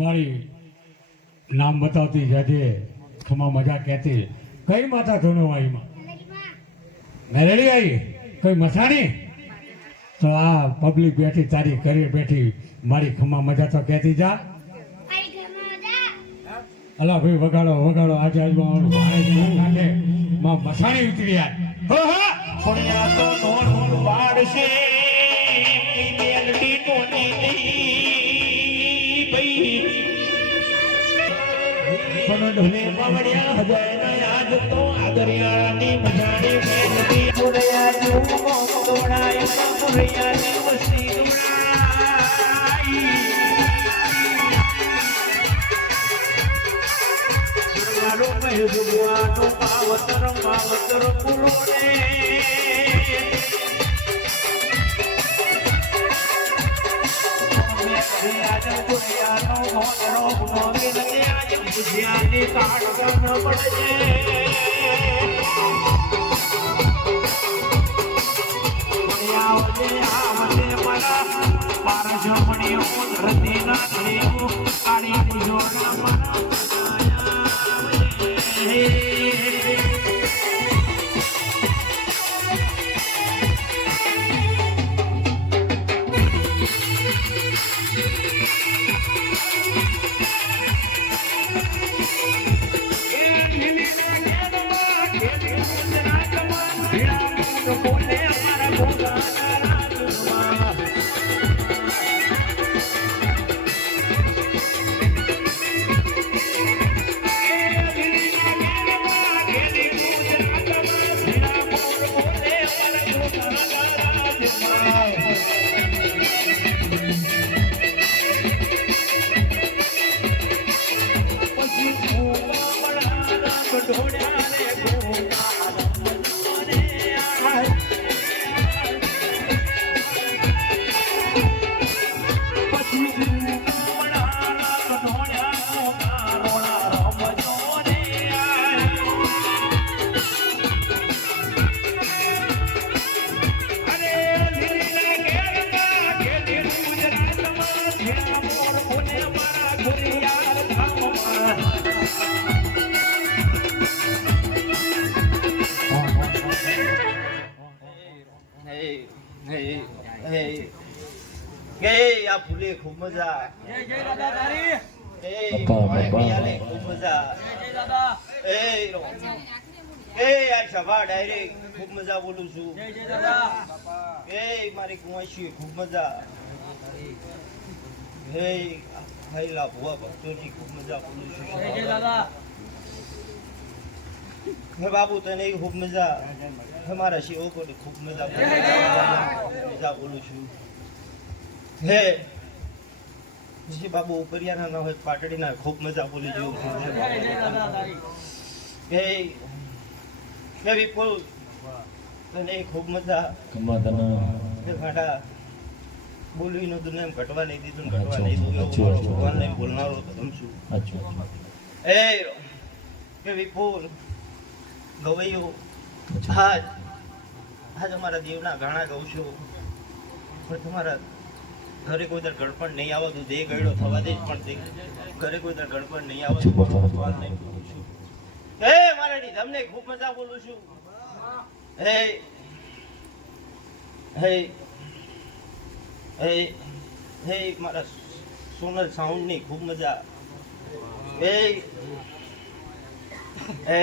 મારી નામ બતાવતી જાજે ખમા મજા કહેતી કઈ માતા ધોનો આઈમાં મેરેડી આવી કઈ મસાણી તો આ પબ્લિક બેઠી તારી ઘરે બેઠી મારી ખમા મજા તો કહેતી જા અલા ભાઈ વગાડો વગાડો આજે આજમાં કાંઠે માં મસાણી ઉતરી આય પણ આ તો નોણ વાડશે મેલડી ટોની પણ ઢોલે પવડ્યા હજાર યાદ તો આગરિયાની મજાની મેલડી ઉડયા જો દોડાય પુરિયાની મસ્તી દોડાઈ મારો મહેજુવાનો પાવતર પાવતર પુલોને આજે પુરિયાનો મોટરો ગુનો વિનતી આજે પુરિયાની કાઢ ગમ પડજે આવજે આવજે મારા મારા જમણી હું ધરતી ના થયું આડી બુજોડ મારા ફૂલે ખૂબ મજા ખૂબ મજા આ સભા ડાયરેક્ટ ખૂબ મજા બોલું છું મારી કુંવાશી ખૂબ મજા હૈલા ભુવા ભક્તોજી ખૂબ મજા બોલું છું હે બાબુ તને ખૂબ મજા મારા સેવકોને ખૂબ મજા બોલું છું હે જી બાબુ ઉપરિયાના ના હોય પાટડીના ખૂબ મજા બોલી જેવું હે વિપુલ તને ખૂબ મજા ઘાટા બોલવી નતું ને એમ ઘટવા નહીં દીધું ને ઘટવા નહીં દીધું ભગવાનને બોલનારો કદમ છું હે વિપુલ ગવૈયો આજ અમારા દેવના ગાણા ગાઉં છું પણ તમારા ઘરે કોઈ દર ગડપણ નહીં આવતું દે ગયડો થવા દે પણ ઘરે કોઈ દર ગડપણ નહીં આવતું ભગવાન નહીં બોલું છું હે મારાની તમને ખૂબ મજા બોલું છું હે હે હે હે મારા સોનલ સાઉન્ડ ની ખૂબ મજા હે હે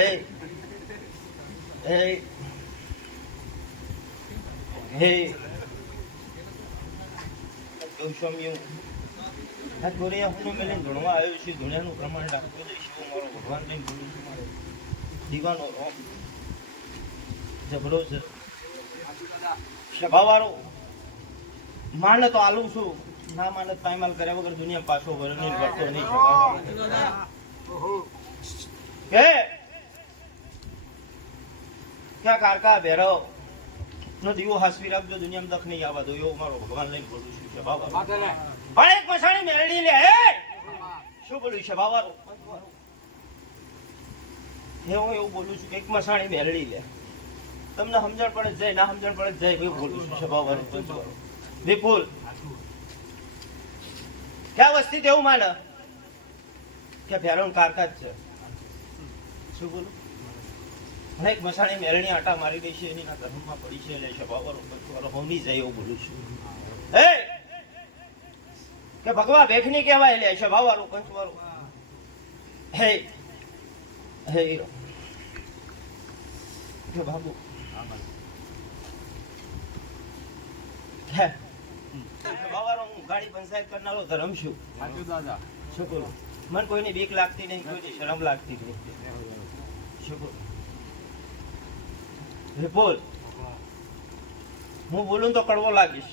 હે હે ગૌસ્વામીઓ આ ગોરિયા હું મેં ધૂણવા આવ્યો છે. ધૂણ્યાનું પ્રમાણ રાખતો જઈશ. હું મારો ભગવાન લઈને બોલું છું. મારો દીવાનો રોમ જબરો છે. સભાવાળો માને તો આલું છું, ના માને પાયમાલ કર્યા વગર દુનિયા પાછો વરણી વળતો નહીં. કે ક્યાં કારકા ભેરવ નો દીવો હાસવી રાખજો. દુનિયામાં દખ નહીં આવવા દો. એવું મારો ભગવાન લઈને બોલું છું. સભાવાળો પણ એક મસાણી મેળડી લે. હે શું બોલું? સભાવાળો હું એવું બોલું છું કે એક મસાણી મેળડી લે. તમને સમજણ પડે જાય, ના સમજણ પડે જાય એવું બોલું છું. સભાવાળો વિપુલ ક્યાં વસ્તી તેવું માને કે ભેરણ કારકા જ છે. શું બોલું? એક મસાણી મેરણી આટા મારી ગઈ છે, એની ના ધર્મમાં પડી છે. એટલે સભાવાળો હોમી જાય એવું બોલું છું. હે કે ભગવા ભેખની કહેવાય. લે સભાવાળો કંચવાળો હે હે કે બાબુ હે સભાવાળો હું ગાડી પંચાયત કરનારો ધર્મ છું. શું બોલું? મને કોઈની બીક લાગતી નહીં, કોઈની શરમ લાગતી નહીં. શું બોલું? વિપુલ હું બોલું તો કડવો લાગીશ.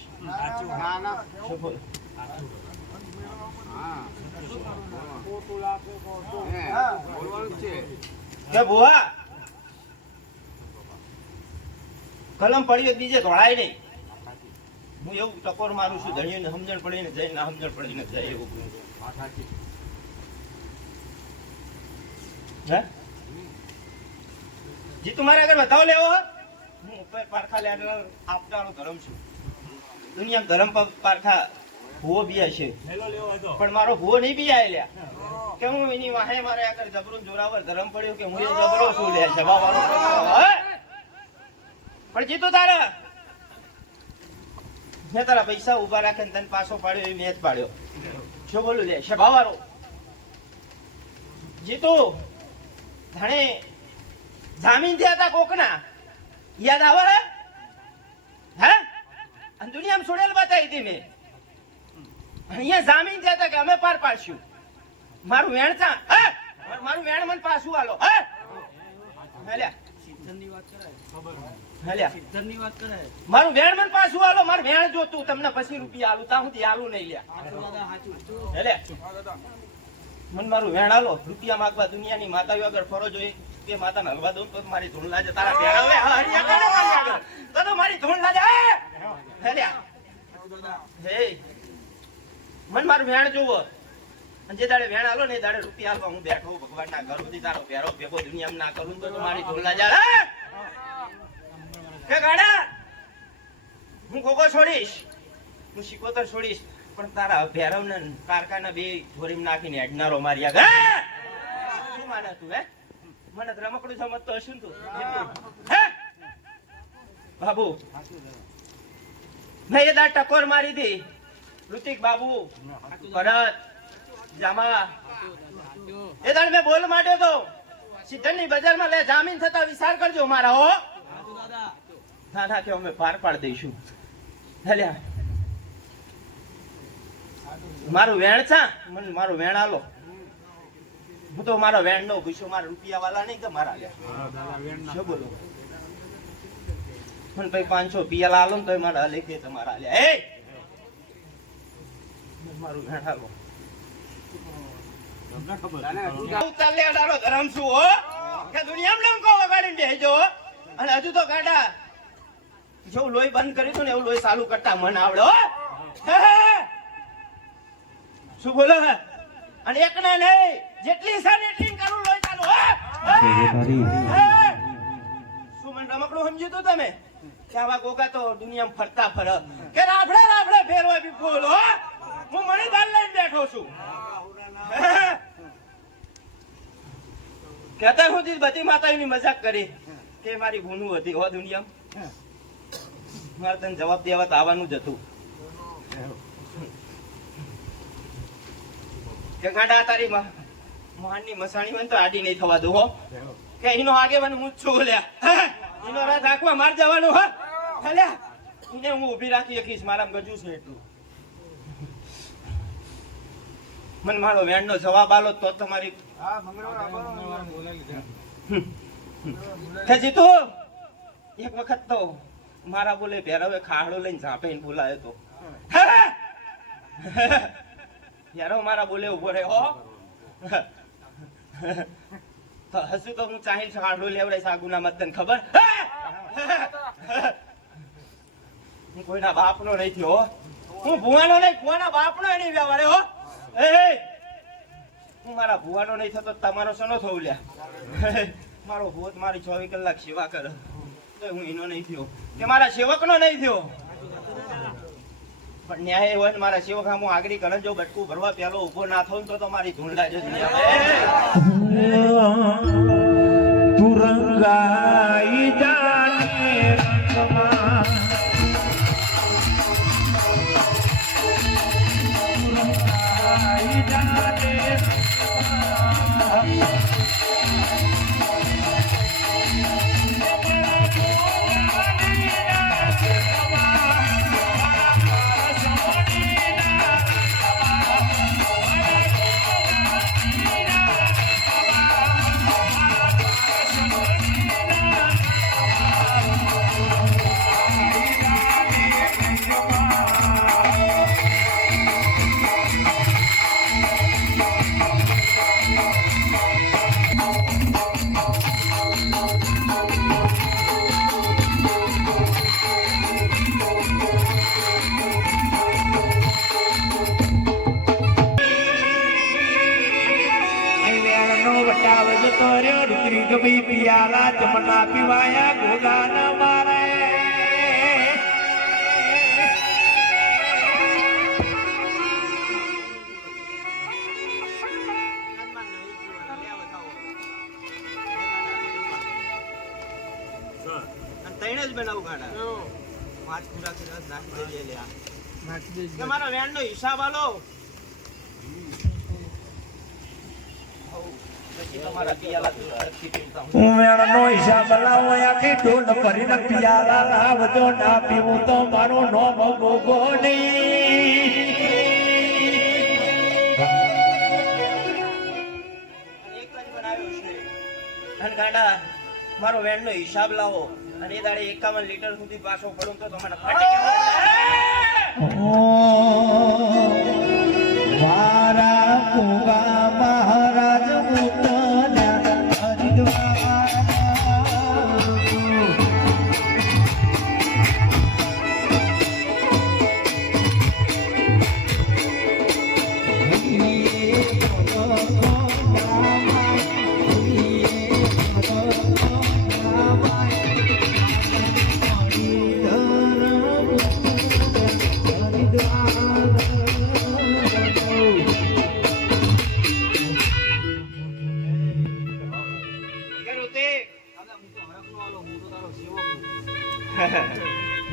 શું બોલું? કે ભુવા કલમ પડી બીજે ધોળાય નહીં. હું એવું ટકોર મારું છું. ધણીને સમજણ પડીને જાય, ના સમજણ પડીને જાય એવું. હે જી તું મારા આગળ બતાવ લેવો. હું ઉપર પારખા લે આપનારો ધર્મ છું. દુનિયામાં ધર્મ પારખા ભૂવો બી હશે, પણ મારો ભૂવો નહીં બી આય લ્યા. કે હું એની વાહે મારે આગળ જબરું જોરાવર ધર્મ પડ્યો કે હું એ જબરો છું. લે જવાબ પણ જીતું તારા મેં તારા પૈસા ઉભા રાખે તને પાછો પાડ્યો એ મેં જ પાડ્યો. શું બોલું? લે સભાવાળો જીતું ધણે જામીન થયા હતા કોકના યાદ આવે? હે અને દુનિયામાં છોડેલ બતાવી હતી મેં. અહીંયા જામીન થયા હતા કે અમે પાર પાડશું. મારું વેણ ચા મારું વેણ મને પાછું આલો. હે મારું વેણ મને પાછું આલો. મારું વેણ જોતું તમને પછી રૂપિયા આલું. તા સુધી આલું નહીં લ્યા. મને મારું વેણ આલો. રૂપિયા માંગવા દુનિયાની માતાઓ આગળ ફરો જોઈએ. તે માતાને હલવા દઉં તો મારી ધૂણ લાજે. તારા પહેરાવે તો મારી ધૂણ લાજે. હે મન મારું વેણ જોવો. જે દાડે વેણ આલો ને એ દાડે રૂપિયા આલવા હું બેઠો ભગવાનના ઘર સુધી. તારો પહેરો ભેગો દુનિયામાં ના કરું તો મારી ધૂણ લાજે. કે ગાડા હું ગોગો છોડીશ, હું શિકોતર છોડીશ, પણ તારા ભેરવ ને કારખાના બે ધોરીમ નાખીને હેડનારો મારી આગળ. શું માને તું? હે મને રમકડું સમજતો હશું તું? બાબુ મેં એ દાડ ટકોર મારી હતી. ઋતિક બાબુ ભરત જામા એ દાડ મેં બોલ માંડ્યો તો. સિદ્ધનની બજારમાં લે જામીન થતા વિચાર કરજો મારા. હો ના ના કે અમે પાર પાડ દઈશું. મારું વેણ છા મને મારું વેણ આલો. હું તો મારો વેણ નો પૂછ્યો. મારા રૂપિયા વાળા નહીં કે મારા લે. શું બોલો? મને ભાઈ 500 પિયાલા આલો ને તો મારા લેખે તમારા લે. એ મારું વેણ આલો. ધરમ શું હો કે દુનિયામાં ડંકો વગાડીને બેસજો. અને હજુ તો ગાડા જેવું લોહી બંધ કર્યું હતું ને એવું લોહી ચાલુ કરતા મને આવડે. શું બોલો? અને એક ને નહીં જેટલી સારી એટલી કરું લોહી ચાલુ. શું મને રમકડું સમજ્યું તું તમે? કે આવા ગોગા તો દુનિયામાં ફરતા ફર કે રાફડે ફેરવા બી બોલો. હું મણીદાર લઈને બેઠો છું. કહેતા સુધી બધી માતાઓની મજાક કરી કે મારી ભૂનું હતી હો દુનિયામાં. મારે તને જવાબ દેવા તો આવવાનું જ હતું. કે ગાડા તારી મહાનની મસાણી હોય તો આડી નહીં થવા દો. હો કે એનો આગેવાન હું જ છું. લ્યા એનો રાત રાખવા માર જવાનું. હા લ્યા એને હું ઊભી રાખી શકીશ. મારા ગજુ છે એટલું. મને મારો વેણનો જવાબ આલો તો તમારી કે જીતુ એક વખત તો મારા બોલે ભેરવે ખાડો લઈને ઝાપીને બોલાયો તો ભેરવ મારા બોલે ઉભો રહ્યો તો હસુ તો હું ચાહી ખાડો લેવડે સાગુના મત તને ખબર હું કોઈના બાપનો નહીં થયો હું ભુવાનો નહીં કોઈના બાપનો નહીં વ્યવહારે હો એ હું મારા ભુવાનો નહીં થતો તમારો સનો થવું લ્યા મારો ભૂત મારી 24 કલાક સેવા કરે તો હું એનો નહીં થયો કે મારા સેવકનો નહીં થયો પણ ન્યાય હોય ને મારા સેવક હું આગળ કરે જો બટકું ભરવા પેલો ઉભો ના થઉં તો મારી ધૂંડા જ નહીં તું રંગાઈ જાને રંગમાં રંગાઈ જાને પિયાલા જમના પીવાયા ગોગાના મારે તૈણે જ બનાવું ગાડા પાંચ પૂરા કરી નાખી દે લે તમારો વેણનો હિસાબ આલો મેળનો હિસાબ લાવો આખી ઢોલ ભરીને પિયાલા લાવજો ના પીવું તો મારો નોમ ગોગો નહીં ગાડા મારો વેણનો હિસાબ લાવો અને એ દાડે 51 લીટર સુધી પાછો પડું તો તમારે ફાટી મારા ગોગા મહારાજ મુતના હરિદ્વાર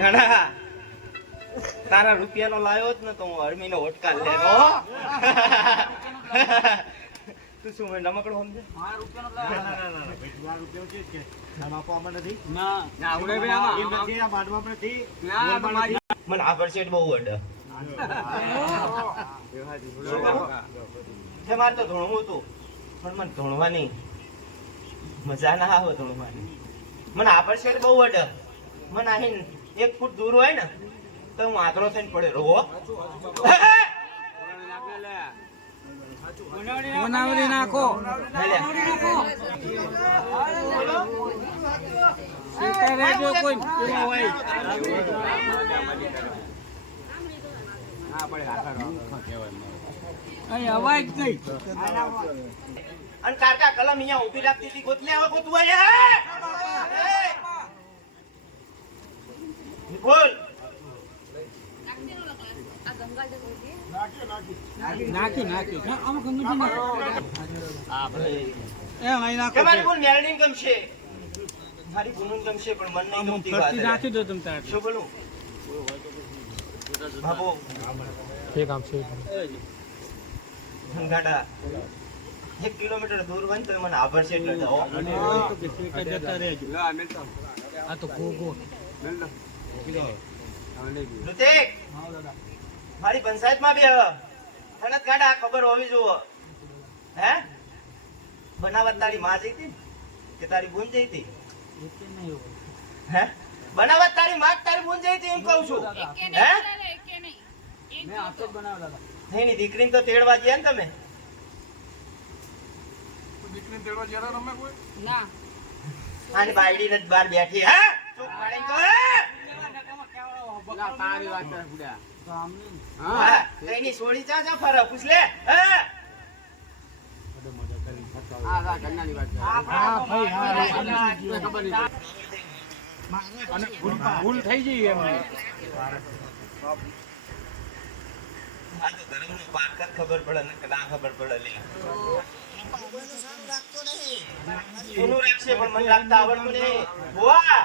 ગાડા તારા રૂપિયાનો લાયો જ ને તો હું હરમીનો ઓટકા લેનો તું શું મને રમકડો સમજે મને આ પરસેટ બહુ અડે મારે તો ધોણવું હતું પણ મને ધોણવાની મજા ના આવે ધોણવાની મને આ પરસેટ બહુ અડે મને અહીં 1 ફૂટ દૂર હોય ને તો હું આંતરો થઈને પડે રહો નાખો અવાજ નહીં અને કાકા કલમ અહીંયા ઊભી રાખતી હતી ગોતલે હવે ગોતવું હોય બોલ મારી બોલ મેરડીન ગમશે મારી ગુનું ગમશે પણ મન નહીં ગમતી વાત નાખી દો તમે શું બોલું બાબુ એ કામ છે ગાડા 1 કિલોમીટર દૂર હોય તો મને આભર છે એટલે જાઓ આ તો ગોગો ઋતિક મારી પંચાયતમાં બી હવે તને ગાડા ખબર હોવી જોવો હે બનાવત તારી માં જઈ હતી કે તારી બુન જઈ હતી હે બનાવત તારી માં કે તારી બુન જઈ હતી એમ કહું છું હે મેં હાથે જ બનાવ્યા હતા. નહીં ની દીકરીને તો તેડવા ગયા ને તમે ના આની બાયડીને જ બહાર બેઠી હે ચૂપ પાડીને કહો હે? લા, તારી વાત કર બુડા. હા તેની સોડી ચા ચા ફરે પૂછ લે હે આ રા ઘરનાની વાત કર. હા, ભાઈ, હા, ખબર નહીં. અને ભૂલ થઈ ગઈ એમને. આ તો ધર્મનો પાક જ ખબર પડે ને કે ના ખબર પડે લે કોનું રાખશે પણ મને રાખતા આવડતું નહીં ભુવા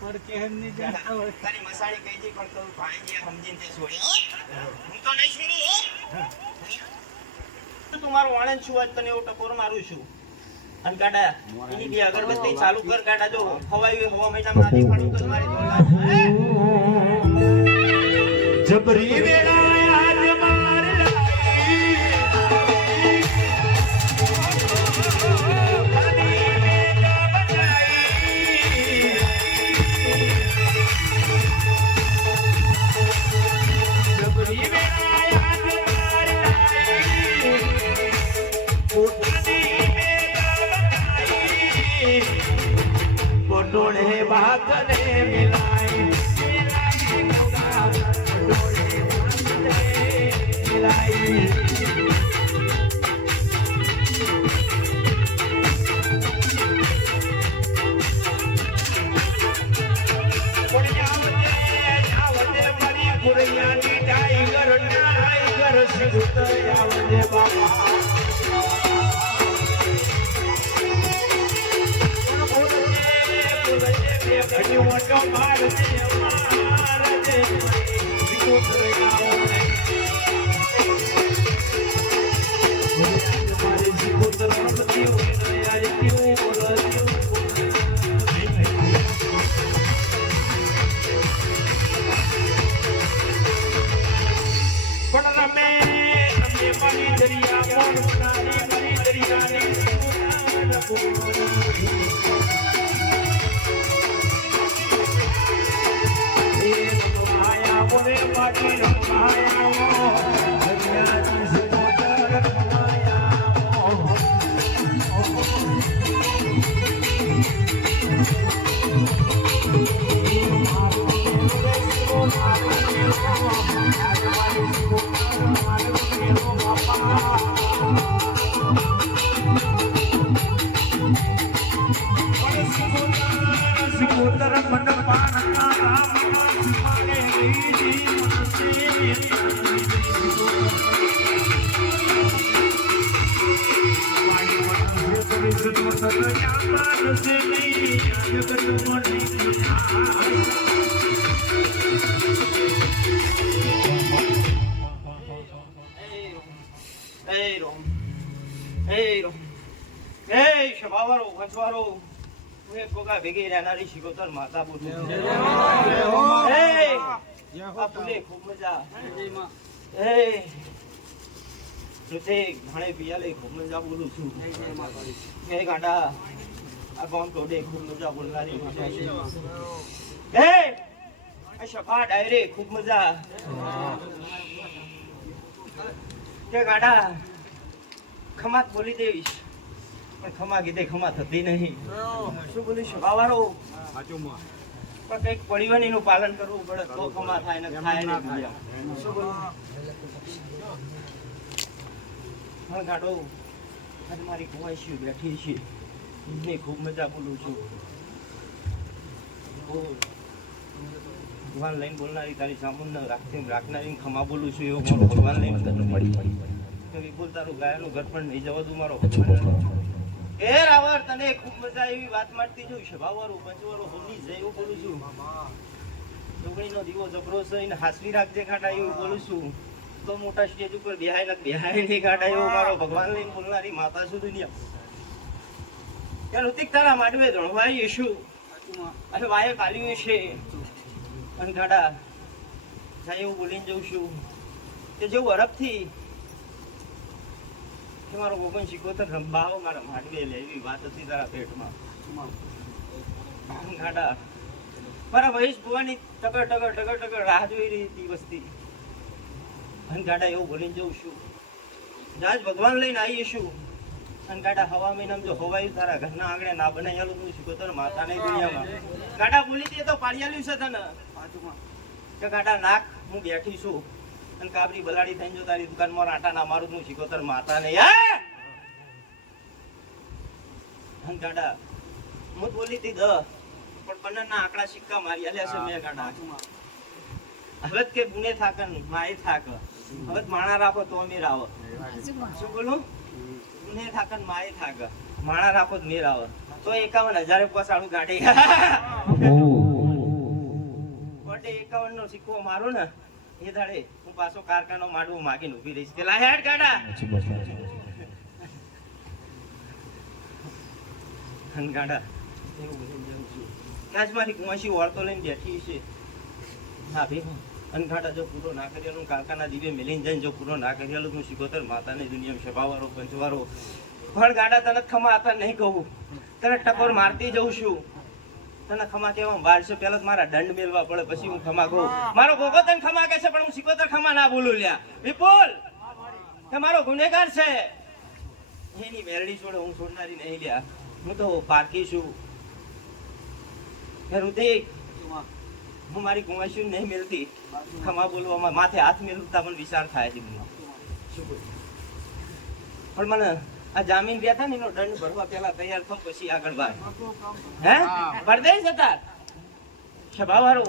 તારી મસાણી કહી દી પણ તું ભાઈ ગયા સમજીને તે છોડી હું તો નહીં છોડું તું મારું આણંદ છું આજ તને એવો ટકોર મારું છું અને ગાડા એની બી અગરબત્તી ચાલુ કર ગાડા જો હવાઈ હવા મહિનામાં નાથી ફાડું તો મારી દોલા જબરી વેળા આજ માર પટોળે બાતને મિલાઈ ભેગી રહેનારી શિકોતર માતા બોલું ખૂબ મજા ઘણે પિયાલે ખૂબ મજા બોલું છું હે ગાડા આ ગામ ટોડે ખૂબ મજા બોલનારી હે આ શફા ડાયરે ખૂબ મજા કે ગાડા ખમાત બોલી દેવીશ પણ ખમા કીધે ખમા થતી નહીં શું બોલીશ વાવારો પણ કઈક પરિવારનું પાલન કરવું પડે તો ખમા થાય ને થાય ને શું બોલું હા ગાડો આજ મારી કુવાઈશી બેઠી છે એમને ખૂબ મજા બોલું છું ભગવાન લઈને બોલનારી તારી સામુન રાખનારી ખમા બોલું છું એવો મારો ભગવાન લઈને વિપુલ તારું ગાયનું ઘર પણ નહીં જવા દઉં મારો એ રાવર તને ખૂબ મજા એવી વાત મારતી જોઈ છે ભાવારું પંચવારો હોલી જાય એવું બોલું છું ડુંગળીનો દીવો જબરો છે એને હાસવી રાખજે કાઢા એવું બોલું છું તો મોટા સ્ટેજ ઉપર બેહાય નહીં કાઢા એવું મારો ભગવાન લઈને બોલનારી માતા છું દુનિયા ત્યાં ઋતિક તારા માંડવે ધણવાઈ ઈશું અને વાયે કાલ્યું છે અને કાઢા જાય એવું બોલીને જઉં છું કે જેવું હરફથી કે મારો ગોગન શીખોતર રંબાવો મારા માંડવે લે એવી વાત હતી તારા પેટમાં ગાડા મારા વહીશ ભુવાની ટકર ટકર ટકર ટકર રાહ જોઈ રહી હતી વસ્તી અને ગાડા એવું ભણીને જઉં છું આજ ભગવાન લઈને આવીએ છું અને ગાડા હવા મહિનામાં જો હવાયું તારા ઘરના આંગણે ના બનાવેલું હું શીખોતર માતા નહીં દુનિયામાં ગાડા બોલી દે તો પાડિયાલું છે તને કે ગાડા નાક હું બેઠી છું અને કાબરી બલાડી થઈને જો તારી દુકાનમાં આટા ના મારું હું શીખોતર માતા નહીં અને ગાડા હું બોલી હતી પણ પન્નાના આંકડા સિક્કા મારી આલ્યા છે મેં ગાડા હવે કે ગુને થાકન માય થાક હવે માણા રાખો તો અમીર આવો શું બોલું ગુને થાકન માય થાક માણા રાખો તો મીર આવો તો 51,000 પોસાડું ગાડી કોટે 51 નો સિક્કો મારો ને એ દાડે હું પાછો કારખાનો માડવું માગીને ઊભી રહીશ કે લા હેડ ગાડા હન ગાડા એવું બધું જાઉં છું આજ મારી કુંવાસી ઓળતો લઈને બેઠી છે હા ભાઈ અનઘાટા જો પૂરો ના કરેલું કારખાના દીવે મેલીને જઈને જો પૂરો ના કરેલું હું શીખોતર માતાની દુનિયામાં સભાવાળો પંચવાળો પણ ગાડા તને ખમા હતા નહીં કહું તને ટકોર મારતી જઉં છું તને ખમા કેવા વાર છે પેલા મારા દંડ મેળવા પડે પછી હું ખમા કહું મારો ગોગો તને ખમા કહે છે પણ હું શીખોતર ખમા ના બોલું લ્યા વિપુલ તે મારો ગુનેગાર છે એની મેરડી છોડે હું છોડનારી નહીં લ્યા હું તો પારકી છું રુતિક હું મારી કુંવાસી નહીં મિલતી ખમા બોલવામાં માથે હાથ મેળવતા પણ વિચાર થાય છે પણ મને આ જામીન ગયા હતા ને એનો દંડ ભરવા પેલા તૈયાર થો પછી આગળ વાત હે પરદેશ હતા સભાવાળો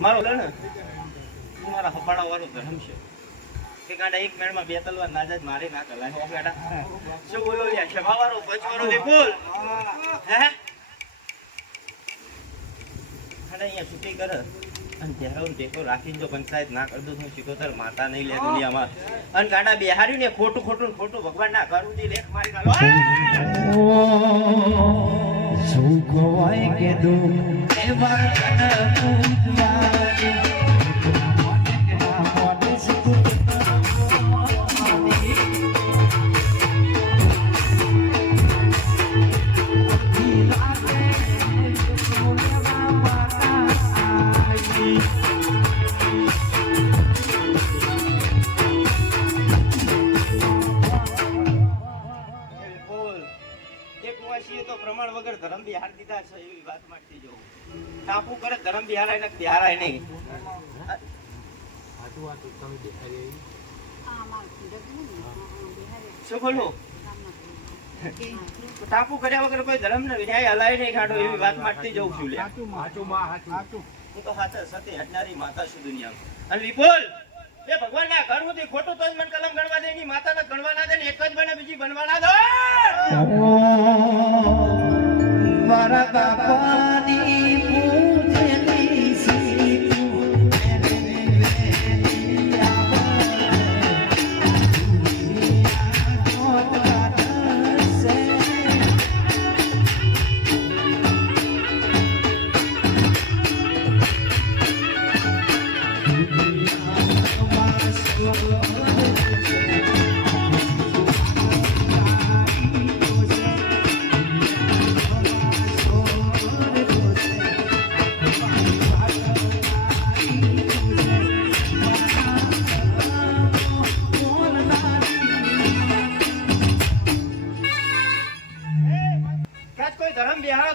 મારો ને મારા હપાડા વાળો ધર્મ છે કે ગાડા એક મેળમાં બે તલવાર ના જાય મારે ના કલાય ગાડા શું બોલો યાર સભાવાળો પંચવાળો વિપુલ હે ગાડા અહીંયા છૂટી કરે અને તેરો ટેકો રાખીને જો પંચાયત ના કરી દો હું શીખોતર માતા નહીં લે દુનિયામાં અને ગાડા બેહાર્યું ને ખોટું ભગવાન ના કરું દી લેખ મારી ગાલો સુખ હોય કે દુઃખ એ પ્રમાણ વગર ધર્મ બિહાર દીધા છે એવી વાત માંગતી જો ટાપુ કરે ધર્મ બિહારાય ને બિહારાય નહીં શું બોલું ટાપુ કર્યા વગર કોઈ ધર્મ ને વિધાય હલાય નહીં ખાડો એવી વાત માંગતી જઉં છું હું તો હાથે સાથે હટનારી માતા છું દુનિયામાં અને વિપુલ એ ભગવાન ના ઘર સુધી ખોટું તો જ મન કલમ ગણવા દે ની માતા ને ગણવા ના દે ને એક જ બને બીજી બનવા ના દો મારા બાપાની પૂજેલી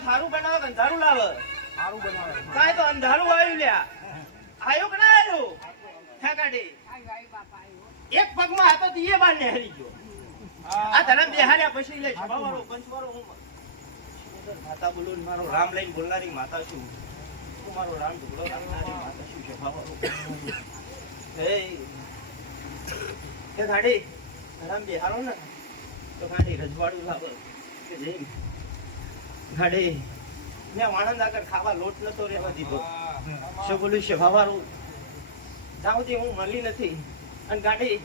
થારું બનાવો અંધારું લાવે થારું બનાવે કાય તો અંધારું આવ્યું લ્યા આયો કે ના આયો ઠાકાડી એક પગમાં હતો તો એ બાર ને હરી ગયો આ ધરમ બેહાર્યા પછી લે સભાવાળો પંચવાળો હું માતા બોલું મારો રામ લઈને બોલનારી માતા છું હું મારો રામ ઢોકળો રાખનારી માતા છું સભાવાળો એ ગાડી ધરમ બેહારો ને તો ગાડી રજવાડું લાવે કે જઈ ગાડી મેં વાણંદ આગળ ખાવા લોટ નતો રહેવા દીધો શું બોલું છે ભાવારું ત્યાં સુધી હું મળી નથી અને ગાડી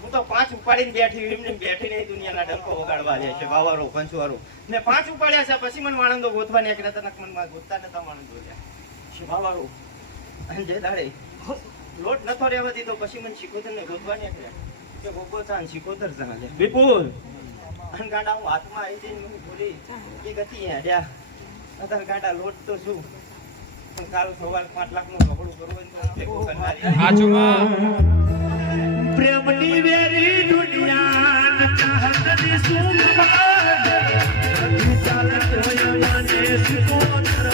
હું તો 5 ઉપાડીને બેઠી એમને બેઠી નહીં દુનિયાના ડંકો વગાડવા જાય છે ગાવારો પંચવારો ને 5 ઉપાડ્યા છે પછી મને વાણંદો ગોતવા નીકળ્યા હતા મનમાં ગોતતા નતા વાણંદો શિવાવાળો અને જે દાડે લોટ નતો રહેવા દીધો પછી મને શિકોતર ને ગોતવા નીકળ્યા કે ગોગો ચાન શિકોતર ચાલે વિપુલ અને ગાડા હું હાથમાં આવી જઈને હું બોલી એ ગતિ હેડ્યા અત્યારે ગાડા લોટ તો શું પણ કાલ સવારે 5 લાખનું કપડું કરવું હોય તો ભેગું કરનારી પ્રેમની વેરી દુનિયા ચાહતની સુખમાં ચાલત હોય મને સુકોતર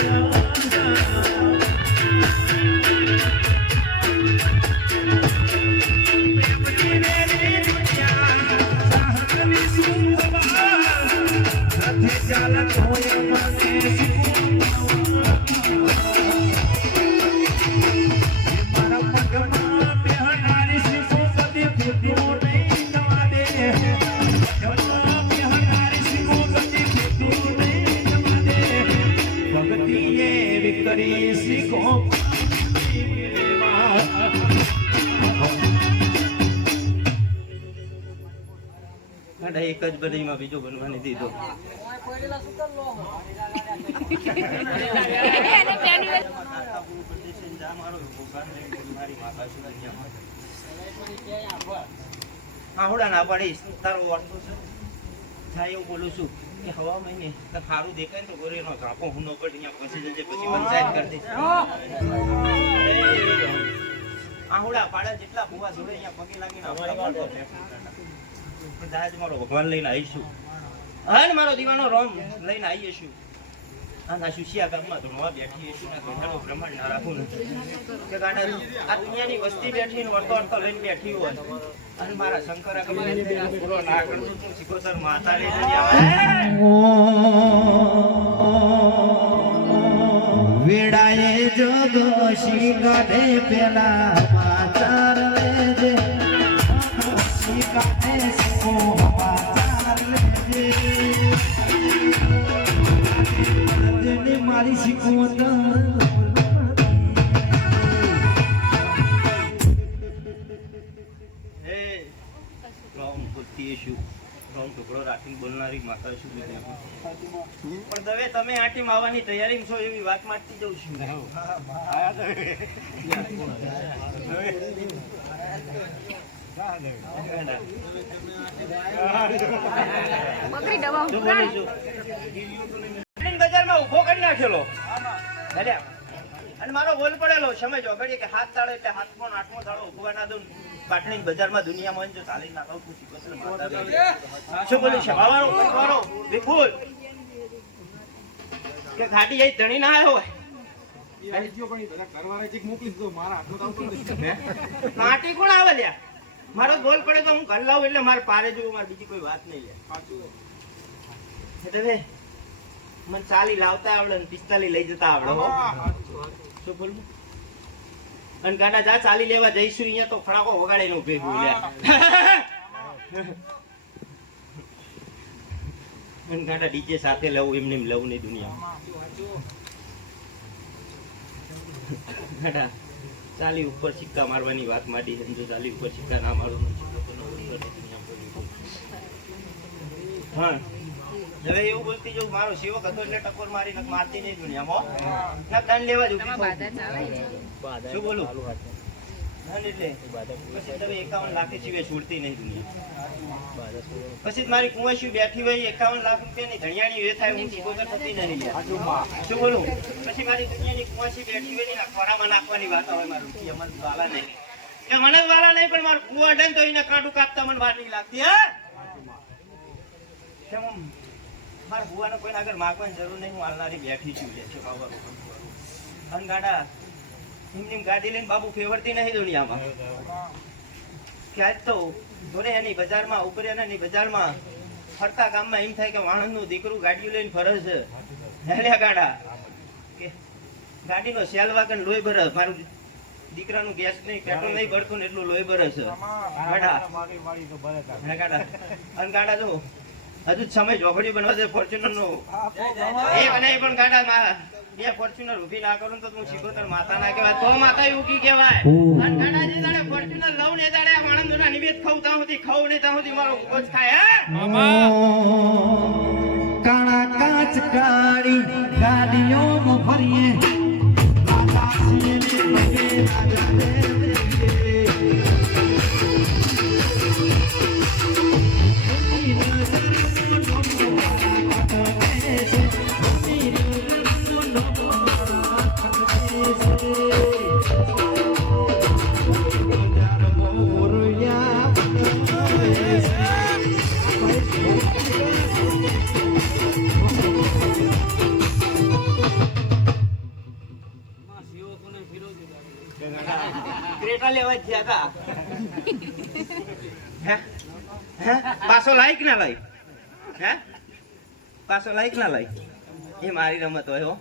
ચાલત હોય મને ગાડા એક જ બધામાં બીજો બનવાની દીધો આહોડા ના પાડીશ તારો વાર્તો છે થાય એવું બોલું છું કે હવા મહિને સારું દેખાય ને તો ગોરી નો કાપો હું નો પડી પછી જજે પછી પંચાયત કરી દઈશ આહોડા પાડા જેટલા ભૂવા જોડે અહીંયા પગે લાગીને દાજ મારો ભગવાન લઈને આવીશું અને મારો દીવાનો રોમ લઈને આવીશું આના સુશિયા ગામમાં ધોણવા બેઠી છું ને ધોણો બ્રહ્માંડ ના રાખું નથી કે ગાડા આ દુનિયાની વસ્તી બેઠી ને વર્તો વર્તો લઈને બેઠી હોય અને મારા શંકરા કવિને પૂરો ના કરું છું સિકોતર માતા રે વેડાએ જોગ શિકાડે પેલા માતાર લેજે શિકાડે સિકો માતાર લેજે મારી સિકોતર હે રોમ ભક્તિ શું રોમ ટુકડો રાખીને બોલનારી માતા શું પણ દવે તમે આટી આવવાની તૈયારીમાં છો એવી વાત માંગતી જઉં છું બજારમાં ઉભો કરી નાખેલો અને મારો બોલ પડેલો સમજો ઘડીએ કે હાથ તાળે એટલે હાથમો આઠમો તાળો ઉભવા ના દઉં પાટણી બજારમાં દુનિયામાં જો ચાલી ના કહું શું બોલું છે મારો વિપુલ કે ઘાટી જઈ ધણી ના આવ્યો હોય કાંટી કોણ આવે લ્યા મારો બોલ પડે તો હું ઘર લાવું એટલે મારે પારે જોવું મારે બીજી કોઈ વાત નહીં લે મને ચાલી લાવતા આવડે ને 45 લઈ જતા આવડે શું બોલું અને ગાડા જા ચાલી લેવા જઈશું અહીંયા તો ફડાકો વગાડે નું ભેગું અને ગાડા ડીજે સાથે લઉં એમને એમ લઉં નહીં દુનિયા ગાડા ચાલી ઉપર સિક્કા મારવાની વાત માંડી છે જો ચાલી ઉપર સિક્કા ના મારું હા હવે એવું બોલતી જો મારો સેવક હતો એટલે ટકોર મારી મારતી નહીં દુનિયામાં ના દંડ લેવા જ શું બોલું દંડ એટલે પછી તમે 51 લાખ સિવાય છોડતી નહીં દુનિયા પછી મારી કુંવાસી બેઠી હોય 51 લાખ રૂપિયાની ધણિયાણી એ થાય હું સિકોતર થતી નહીં શું બોલું પછી મારી દુનિયાની કુંવાસી બેઠી હોય ને ખોરામાં નાખવાની વાત આવે મારું રૂપિયા મને વાલા નહીં કે મને વાલા નહીં પણ મારું કુવા ડન તો એને કાંટું કાપતા મને વાર નહીં લાગતી હે કેમ મારા ભુવાનો કોઈને આગળ માગવાની જરૂર નહીં હું હાલનારી બેઠી છું અને ગાડા એમની ગાડી લઈને બાબુ ફેવરતી નહીં દુનિયામાં ક્યાંક તો જોડે એની બજારમાં ઉપરે એની બજારમાં ફરતા ગામમાં એમ થાય કે વાણંદનું દીકરું ગાડીઓ લઈને ફરે છે હેલ્યા ગાડા કે ગાડીનો સેલ વાગન લોહી ભરસ મારું દીકરાનું ગેસ નહીં પેટ્રોલ નહીં ભરતું ને એટલું લોહી ભરસ ગાડા ગાડા અને ગાડા જો હજુ સમય ઝોપડી બનવા દે ફોર્ચ્યુનર નો એક નહીં પણ ગાડા બે ફોર્ચ્યુનર ઉભી ના કરું તો હું સિકોતર માતા ના કહેવાય તો માતા ઉકી કહેવાય અને ગાડા જે દાડે ફોર્ચ્યુનર લઉં ને દાડે વાણંદના નિવેદ ખાવ ત્યાં સુધી ખાવ નહીં ત્યાં સુધી મારો ઉપજ થાય હે કાણા કાચ કાળી ગાડીઓમાં ફરીએ ક્રેટા લેવા જ ગયા હતા હે હે પાછો લાઈક ના લાઈ હે પાછો લાઈક ના લાઈ એ મારી રમત હોય હો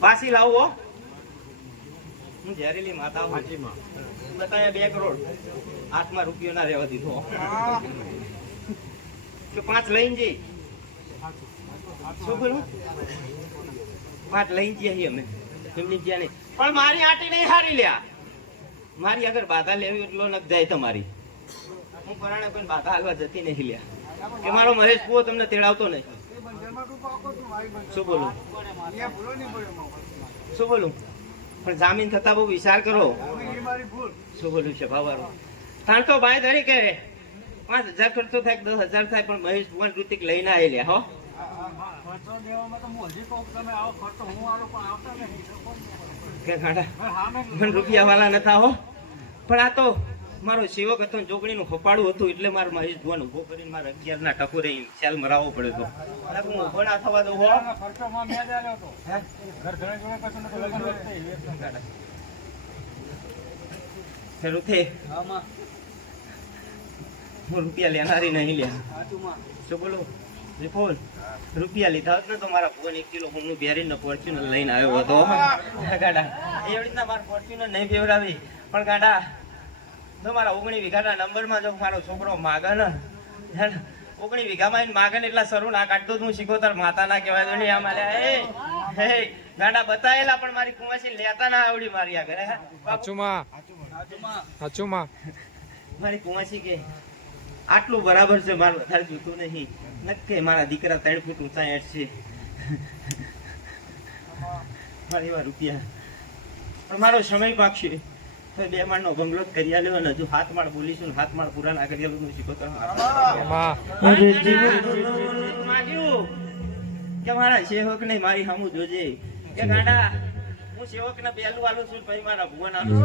પાછી લાવો હો હું ઝેરીલી માતા બતાયા 2 કરોડ 8 રૂપિયો ના રહેવા દીધો તો 5 લઈને જઈ શું બોલું 5 લઈને જઈએ અમે એમની જ્યાં નહીં પણ મારી આટી નહીં હારી લ્યા મારી અગર બાધા લેવી એટલો નક જાય તમારી હું પરાણે કોઈ બાધા હાલવા જતી નહીં લ્યા કે મારો મહેશ પુઓ તમને તેડાવતો નહીં શું બોલું શું બોલું પણ જામીન થતા બહુ વિચાર કરો શું બોલું છે ભાવારો તાણ તો ભાઈ ધરી કે 5000 ખર્ચો થાય 10000 થાય પણ મહેશ ભુવન ઋતિક લઈને આવેલ્યા હો કે ગાડા મને રૂપિયા વાળા નતા હો પણ આ તો મારો સેવક હતો જોગણીનું ખપાડું હતું એટલે મારે મહેશ ભુવન ઉભો કરીને મારે 11 ના ટકોરે સેલ મરાવવો પડ્યો હતો હું ઉભો ના થવા દઉં હો હું રૂપિયા લેનારી નહીં લ્યા શું બોલું વિપુલ રૂપિયા લીધા હોત ને તો મારા ભુવન 1 કિલો હું બેરીને ફોર્ચ્યુનર લઈને આવ્યો હતો ગાડા એવી રીતના મારા ફોર્ચ્યુનર નહીં ફેવરાવી પણ ગાડા જો મારા 19 વીઘાના નંબરમાં જો મારો છોકરો માગે ને 19 વીઘામાં માગે ને એટલા સરું ના કાઢતો હું શીખોતર માતા ના કહેવાય તો નહીં આમાં હે ગાડા બતાયેલા પણ મારી કુંવાસી લેતા ના આવડી મારી આગળ હાચુમાં મારી કુંવાસી કે આટલું બરાબર છે મારું વધારે જોતું નહીં નક્કી મારા દીકરા 3 ફૂટ ઊંચા એટ છે મારી એવા રૂપિયા પણ મારો સમય પાકશે તો 2 માળનો બંગલો જ કરી આલ્યો અને હજુ 7 માળ બોલીશું 7 માળ પૂરા ના કરી આલું શીખો કે મારા સેવક ને મારી સામું જોજે કે ગાડા હું સેવક ને પહેલું આલું છું પછી મારા ભુવન આલું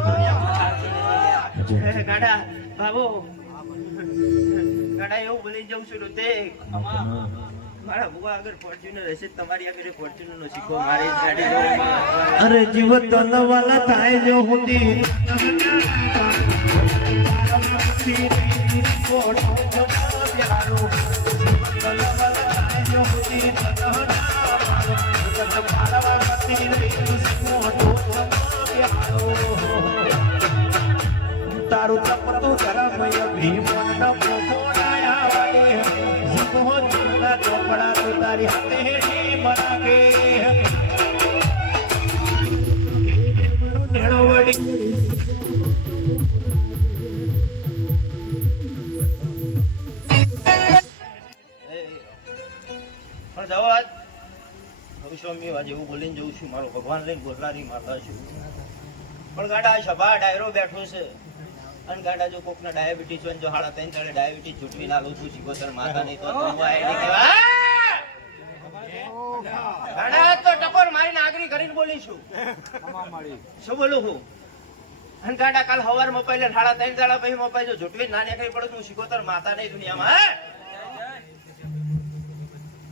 છું ગાડા બાબુ ગાડા એવું બોલી જાઉં છું તે મારા ભુવા આગળ ફોર્ચ્યુનર હશે તમારી આગળ ફોર્ચ્યુનર નો શીખો મારી ગાડી અરે જીવત તો નવાલા થાય જો હુંદી તારું તપતું ધરમય ભીમન પોખોડાયા વાળી જીવો ચૂના ચોપડા તું તારી હાથે હેઠી મરાગે નેણવડી પણ જાઓ આજ સ્વામી આજે એવું બોલીને જઉં છું મારો ભગવાન લઈને ગોરલારી માતા છું પણ ગાડા સભા ડાયરો બેઠો છે અને ગાડા જો કોકના ડાયાબિટીસ હોય જો હાડા 3 તાળે ડાયાબિટીસ છૂટવી ના લઉં છું શીખોતર માતા નહીં તો ગાડા તો ટકોર મારી નાગરી કરીને બોલી છું શું બોલું હું અને ગાડા કાલ હવાર મપાઈ લે હાડા 3 તાળા પછી મપાઈ જો છૂટવી ના નીકળી પડે હું શીખોતર માતા નહીં દુનિયામાં હે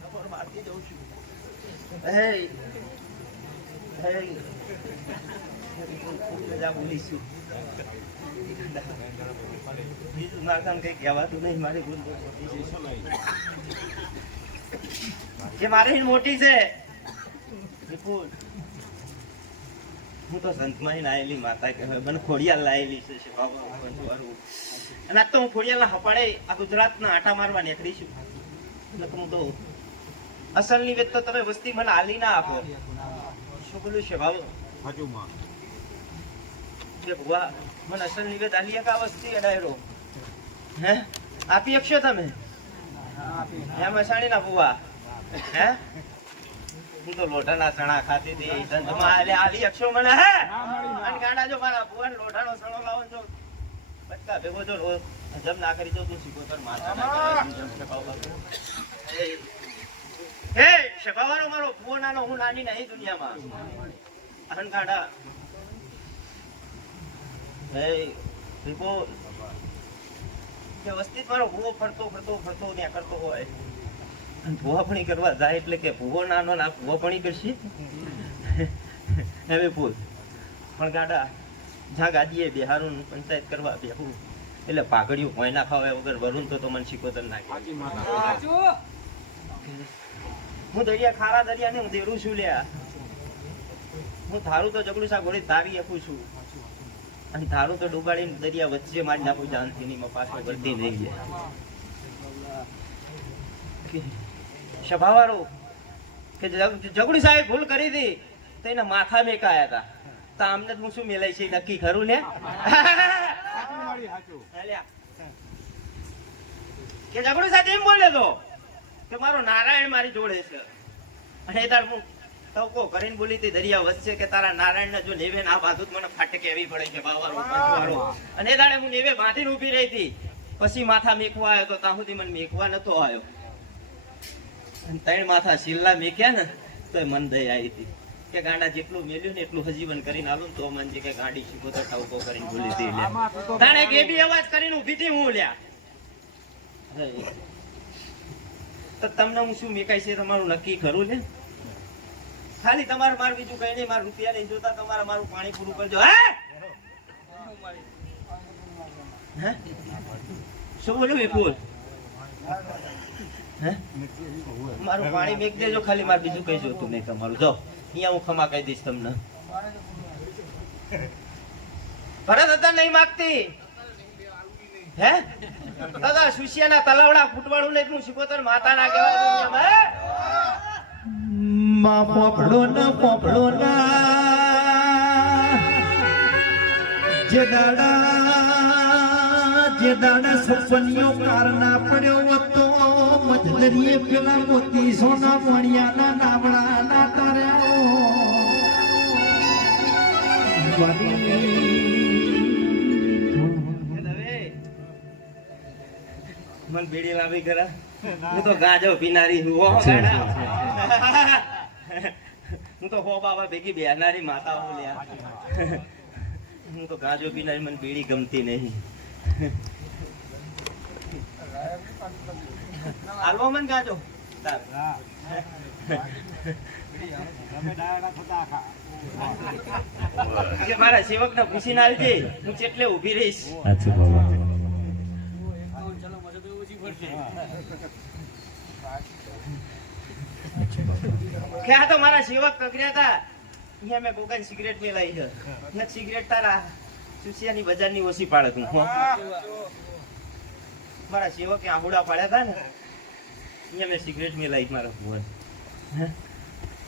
ટકોર મારતી જઉં છું હે હે મજા બોલીશું બીજું મારકામ કઈ કહેવાતું નહીં મારી ભૂલ જે મારી મોટી છે વિપુલ હું તો સંતમાં આવેલી માતા કહેવાય મને ખોડિયાલ લાયેલી છે અને આજ તો હું ખોડિયાલના હપાડે આ ગુજરાતના આટા મારવા નીકળી છું એટલે હું તો અસલની વેત તો તમે વસ્તી મને આલી ના આપો. શું બોલું છે ભાવ કે ભુવા મને અસલની વેત આલી એક આ વસ્તી અડાયરો હે આપી શકશો તમે? એમ મસાણી ના ભુવા હે હું તો લોઢાના ચણા ખાતી હતી ધંધમાં આલી શકશો મને હે? અને ગાંડા જો મારા ભુવા લોઢાનો સણો લાવો જો બચકા ભેગો જો હજમ ના કરી દો તું સિકોતર માથા ના કરે જમ કે પાવ હે શભાવારો મારો ભુવો નાનો હું નાની નહીં દુનિયામાં અહન ગાંડા હે ભેગો કે વસ્તી મારો ભુવો ફરતો ત્યાં કરતો હોય ભુવાપણી કરવા જાય એટલે કે ભુવો નાનો ના ભુવાપણી કરશી હવે પૂછ પણ ગાડા જ્યાં ગાદીએ બિહારું પંચાયત કરવા બેહું એટલે પાઘડિયું કોઈ ના ખાવે વગર વરુણ તો મને શીખોતર નાખે. હું દરિયા ખારા દરિયા ને હું દેરું છું લ્યા. હું થારું તો જગડું સા ગોળી તારી આપું છું અને થારું તો ડુબાડીને દરિયા વચ્ચે મારી નાખું જાનથી ની પાછો વળતી નહીં જાય. સભાવાળો કે જગડી સાહેબ ભૂલ કરી હતી તો એના માથા મેકાયા હતા તો આમને હું શું મેલાય છે નક્કી ખરું ને કે જગડી સાહેબ એમ બોલે તો કે મારો નારાયણ મારી જોડે છે અને એ હું તવકો કરીને બોલી હતી દરિયા વચ્ચે કે તારા નારાયણ ને જો નેવે ના બાંધું મને ફાટકે એવી પડે છે બાવાળો અને એ દાડે હું નેવે બાંધીને ઉભી રહી હતી પછી માથા મેકવા આવ્યો તો ત્યાં સુધી મને મેકવા નતો આવ્યો. ત્રણ માથા શિલ્લા મેક્યા ને તો એ મન દઈ આવી હતી કે ગાંડા જેટલું મેલ્યું ને એટલું હજીવન કરીને આલું તો મન જે કે ગાડી શીખો તો ઠાવકો કરીને બોલી હતી તાણે ગેબી અવાજ કરીને ઊભી હતી હું લ્યા. તો તમને હું શું મેકાય છે તમારું નક્કી ખરું ને? ખાલી તમારે મારું બીજું કઈ નહીં, મારા રૂપિયા નહીં જોતા, તમારે મારું પાણી પૂરું કરજો. હે શું બોલું વિપુલ? મારું પાણી મેક દેજો ખાલી, મારે બીજું કઈ જોતું નહીં તમારું. જો અહીંયા હું ખમા કહી દઈશ તમને. ભરત હતા નહીં માગતી હે દાદા સુશિયાના તલાવડા ફૂટવાળું ને એટલું શીખોતર માતા ના કહેવાય. પોપડો ના જે દાડા સપનિયો કારના પડ્યો હતો મજદરીએ પેલા મોતી સોના મણિયાના નાવડા ના તાર્યા મન બેડી લાવી કરા, હું તો ગાજો પીનારી હું તો હો બાબા ભેગી બેહનારી માતા હું લ્યા. હું તો ગાજો પીનારી, મને બેડી ગમતી નહીં. હાલવા મન ગાજો મારા સેવક ને પૂછીને આવજે, હું ચેટલે ઉભી રહીશ. ક્યાં તો મારા સેવક કકર્યા હતા, અહીંયા મેં કોકાની સિગરેટ મેલાઈ છે ને સિગરેટ તારા સુસિયાની બજારની ઓછી પાડે તું. મારા સેવકે આહુડા પાડ્યા હતા ને, અહીંયા મેં સિગરેટ મેલાઈ મારા ભુવન.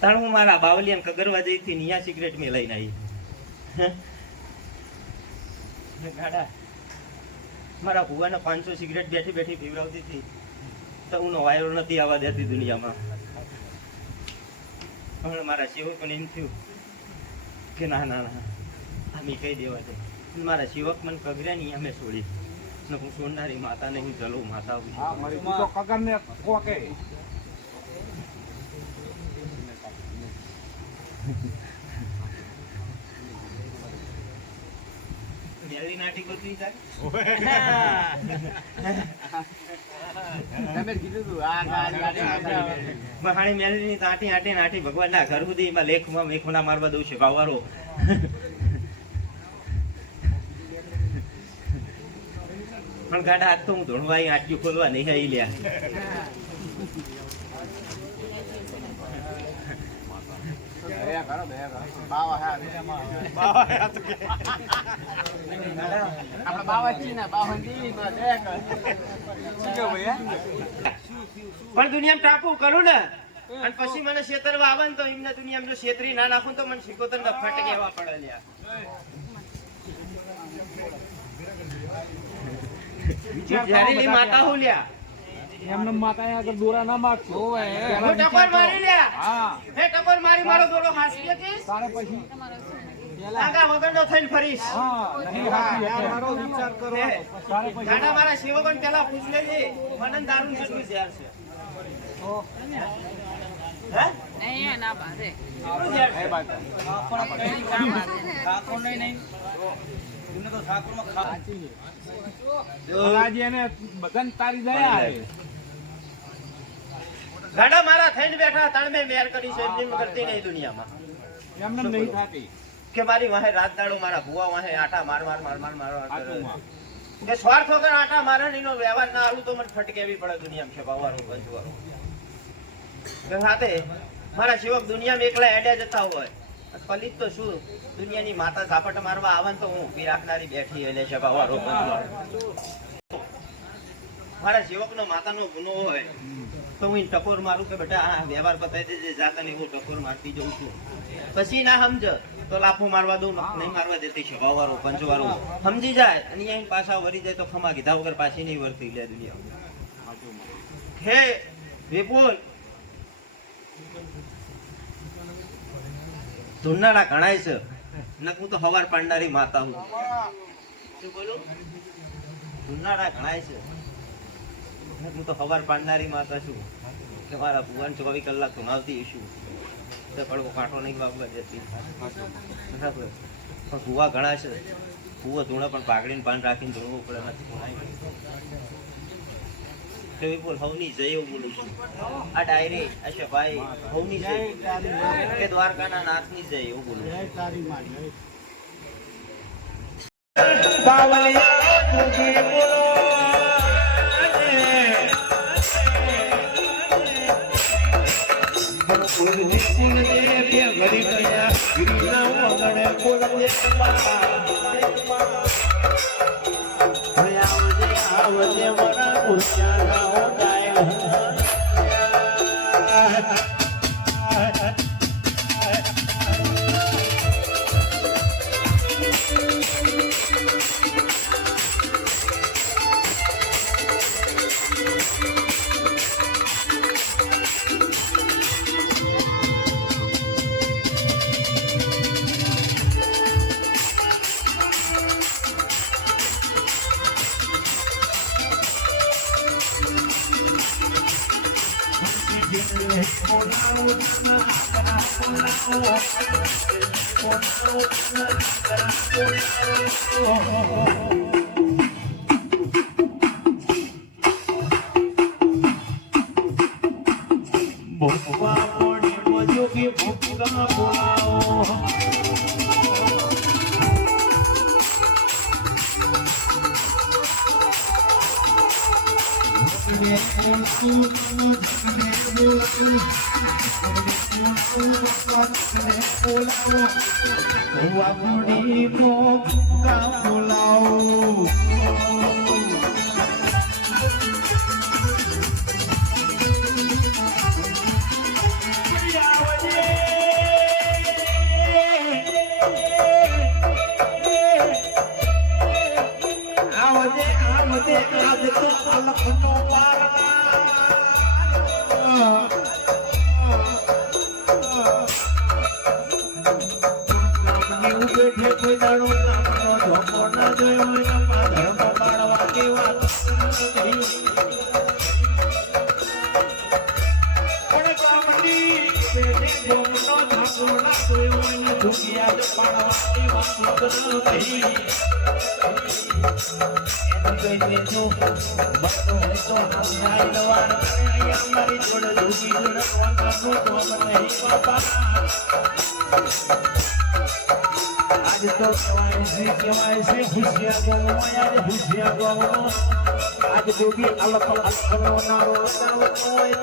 તાણ હું મારા બાવલિયાને કગરવા જઈ હતી, અહીંયા સિગરેટ મેલાઈને આવી. ગાડા મારા ભુવાને 500 સિગરેટ બેઠી બેઠી પીવડાવતી હતી તો હું વાયરો નથી આવવા દેતી દુનિયામાં. હમણાં મારા સેવકોને એમ થયું કે ના ના ના આમ કહી દેવા દે. મારા સેવક મને કગર્યા નહીં, અમે છોડી ને હું છોડનારી માતા ને હું ચલો માતા મેલી નાટી ગોતવી જાય. મહાણી મેલની તાટી આટી નાટી ભગવાનના ઘર સુધી એમાં લેખમાં મેખોના મારવા દઉં છે ભાવવાળો. પણ ગાડા આજ તો હું ધોણવા આટલું ખોલવા નહીં આવી લ્યા. પણ દુનિયામાં ટાપુ કરું ને અને પછી મને છેતરવા આવે ને તો એમને દુનિયામાં જો છેતરી ના નાખું તો મને સિકોતર ના ફટ કહેવા પડે લ્યા. ઝેરીલી માતા હું લ્યા. એમને માતા આગળ દોરા ના મારશો. હું ટકોર મારી લ્યા. હા હે ટકોર મારી મારો દોડો હાસી હતી. તારે પછી આગા વગરનો થઈને ફરીશ. હા નહીં હાથી એટલે. મારો વિચાર કરો. તારે પછી ગાડા મારા સેવકોને પેલા પૂછ લેજે મને દારૂ કેટલું ઝેર છે. હે? નહીં ના બારે કેટલું ઝેર છે? એ વાત આજે એને બધાને તારી દયા આવે. ગાડા મારા થઈને બેઠા તાણ મેં મેર કરી છે એમની કરતી નહીં દુનિયામાં. એમને નહીં થતી. કે મારી વાહે રાત દાડો મારા ભુવા વાહે આટા માર માર માર માર માર માર કરે. આટલુંમાં. કે સ્વાર્થ વગર આટા મારે ને એનો વ્યવહાર ના આલું તો મને ફટકેવી પડે દુનિયામાં છે બાવારું બંજવારું. કે સાથે મારા સેવક દુનિયામાં એકલા એડ્યા જતા હોય પલિત તો શું દુનિયાની માતા ઝાપટ મારવા આવે ને તો હું ઊભી રાખનારી બેઠી એટલે છે બાવારું બંજવારું. મારા સેવકનો માતાનો ગુનો હોય તો હું એને ટકોર મારું કે બેટા આ વ્યવહાર પતાવી દેજે જાતા ને હું ટકોર મારતી જઉં છું. પછી ના સમજ તો લાફો મારવા દઉં નહીં મારવા દેતી છે ભાવવાળો પંચવાળો સમજી જાય અને અહીંયા પાછા વરી જાય તો ખમા કીધા વગર પાછી નહીં વરતી લે દુનિયા. હે વિપુલ ધુન્નાડા ઘણાય છે ને હું તો હવાર પાડનારી માતા હું. શું બોલું? ધુન્નાડા ઘણાય છે ને હું તો હવાર પાડનારી માતા છું કે મારા ભગવાન 24 કલાક ધુણાવતી છું તો પડવો કાંટો નહીં વાગવા દેતી. બરાબર પણ ભૂવા ઘણા છે ભૂવો ધૂણા પણ પાઘડીને પાન રાખીને ધૂણવું પડે નથી ધૂણાય વિપુલ હવની જય એવું બોલું છું. આ ડાયરી અચ્છા ભાઈ હવની જય કે દ્વારકાના નાથની જય એવું બોલું છું. બાવળિયા તુજી બોલો કુળજી કુળજે બે ઘડી ગયા ગિરિના વગણે કુળજે આવજે આવજે મારા કુળિયા હો જાય ભૂખવા પડે મજુકી ભૂખા બોલાવો વાપડી નો ભૂખા બોલાવો આવજે આવજે આજ તો અલખનો બેઠે કોઈ દાડો કામનો ધોકો ના જોયો એના ધર્મ પાડવા કે વાત પણ કામની બેઠે ધોમનો ધોકો ના જોયો એને દુનિયા જ પાડવાની વાત નહીં એમ કહી દેજો બસો હોય તો સમજાય લવાર અમારી જોડે દુખી જોડે કોનાનું ધોમ નહીં બાપા આજ તો કહેવાય છે ભૂસિયા ગોમો આજ ભૂસિયા ગોમો આજ જોગી અલગ અલગ કરનારો હોય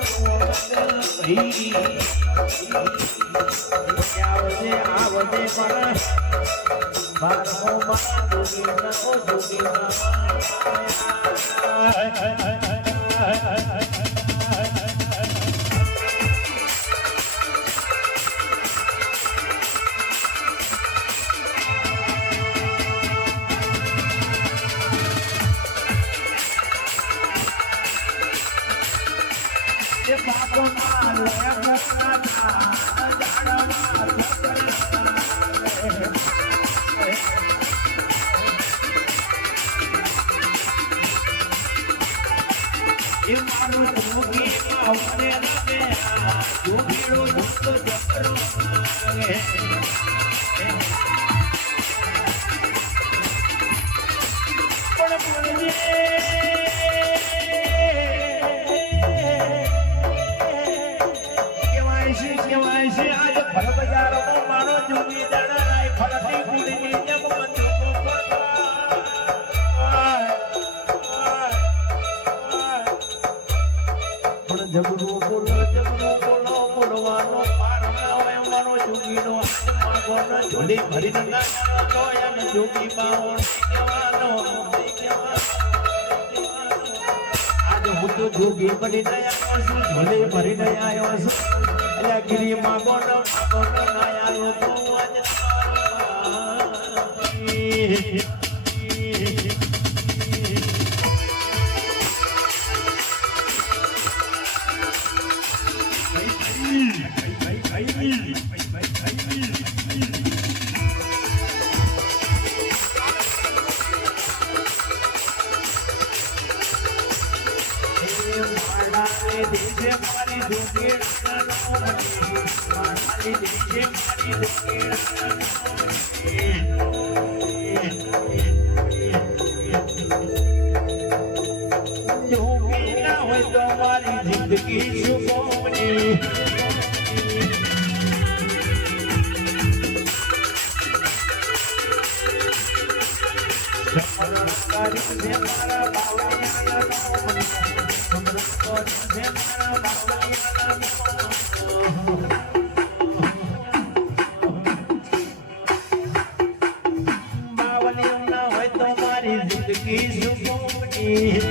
આવજે આવજે પણ બારમો માં જોગી ના જોગી ના ડબરો લાગે પણ કહેવાય છે આજ ફળ બજારનો માણો જુદી દાડા ફળથી કુડીની જેમ બંધુકો પણ જબરું બોલો બોલવાનો પાર ના હોય મારો જુગીનો માગોનો ઝોલી ભરીને નાખવાનો તો એને જુગી બાવો કહેવાનો આજે હું તો જુગી બનીને આવ્યો છું ઝોલી ભરીને આવ્યો છું અલ્યા ગિરી માગોનો નાયારો તો આજે દેજે મારી જોગી ના હોય તો મારી જિંદગી સુગમની મારા બાવલિયા ના હોય તો મારી જિંદગી સુગમની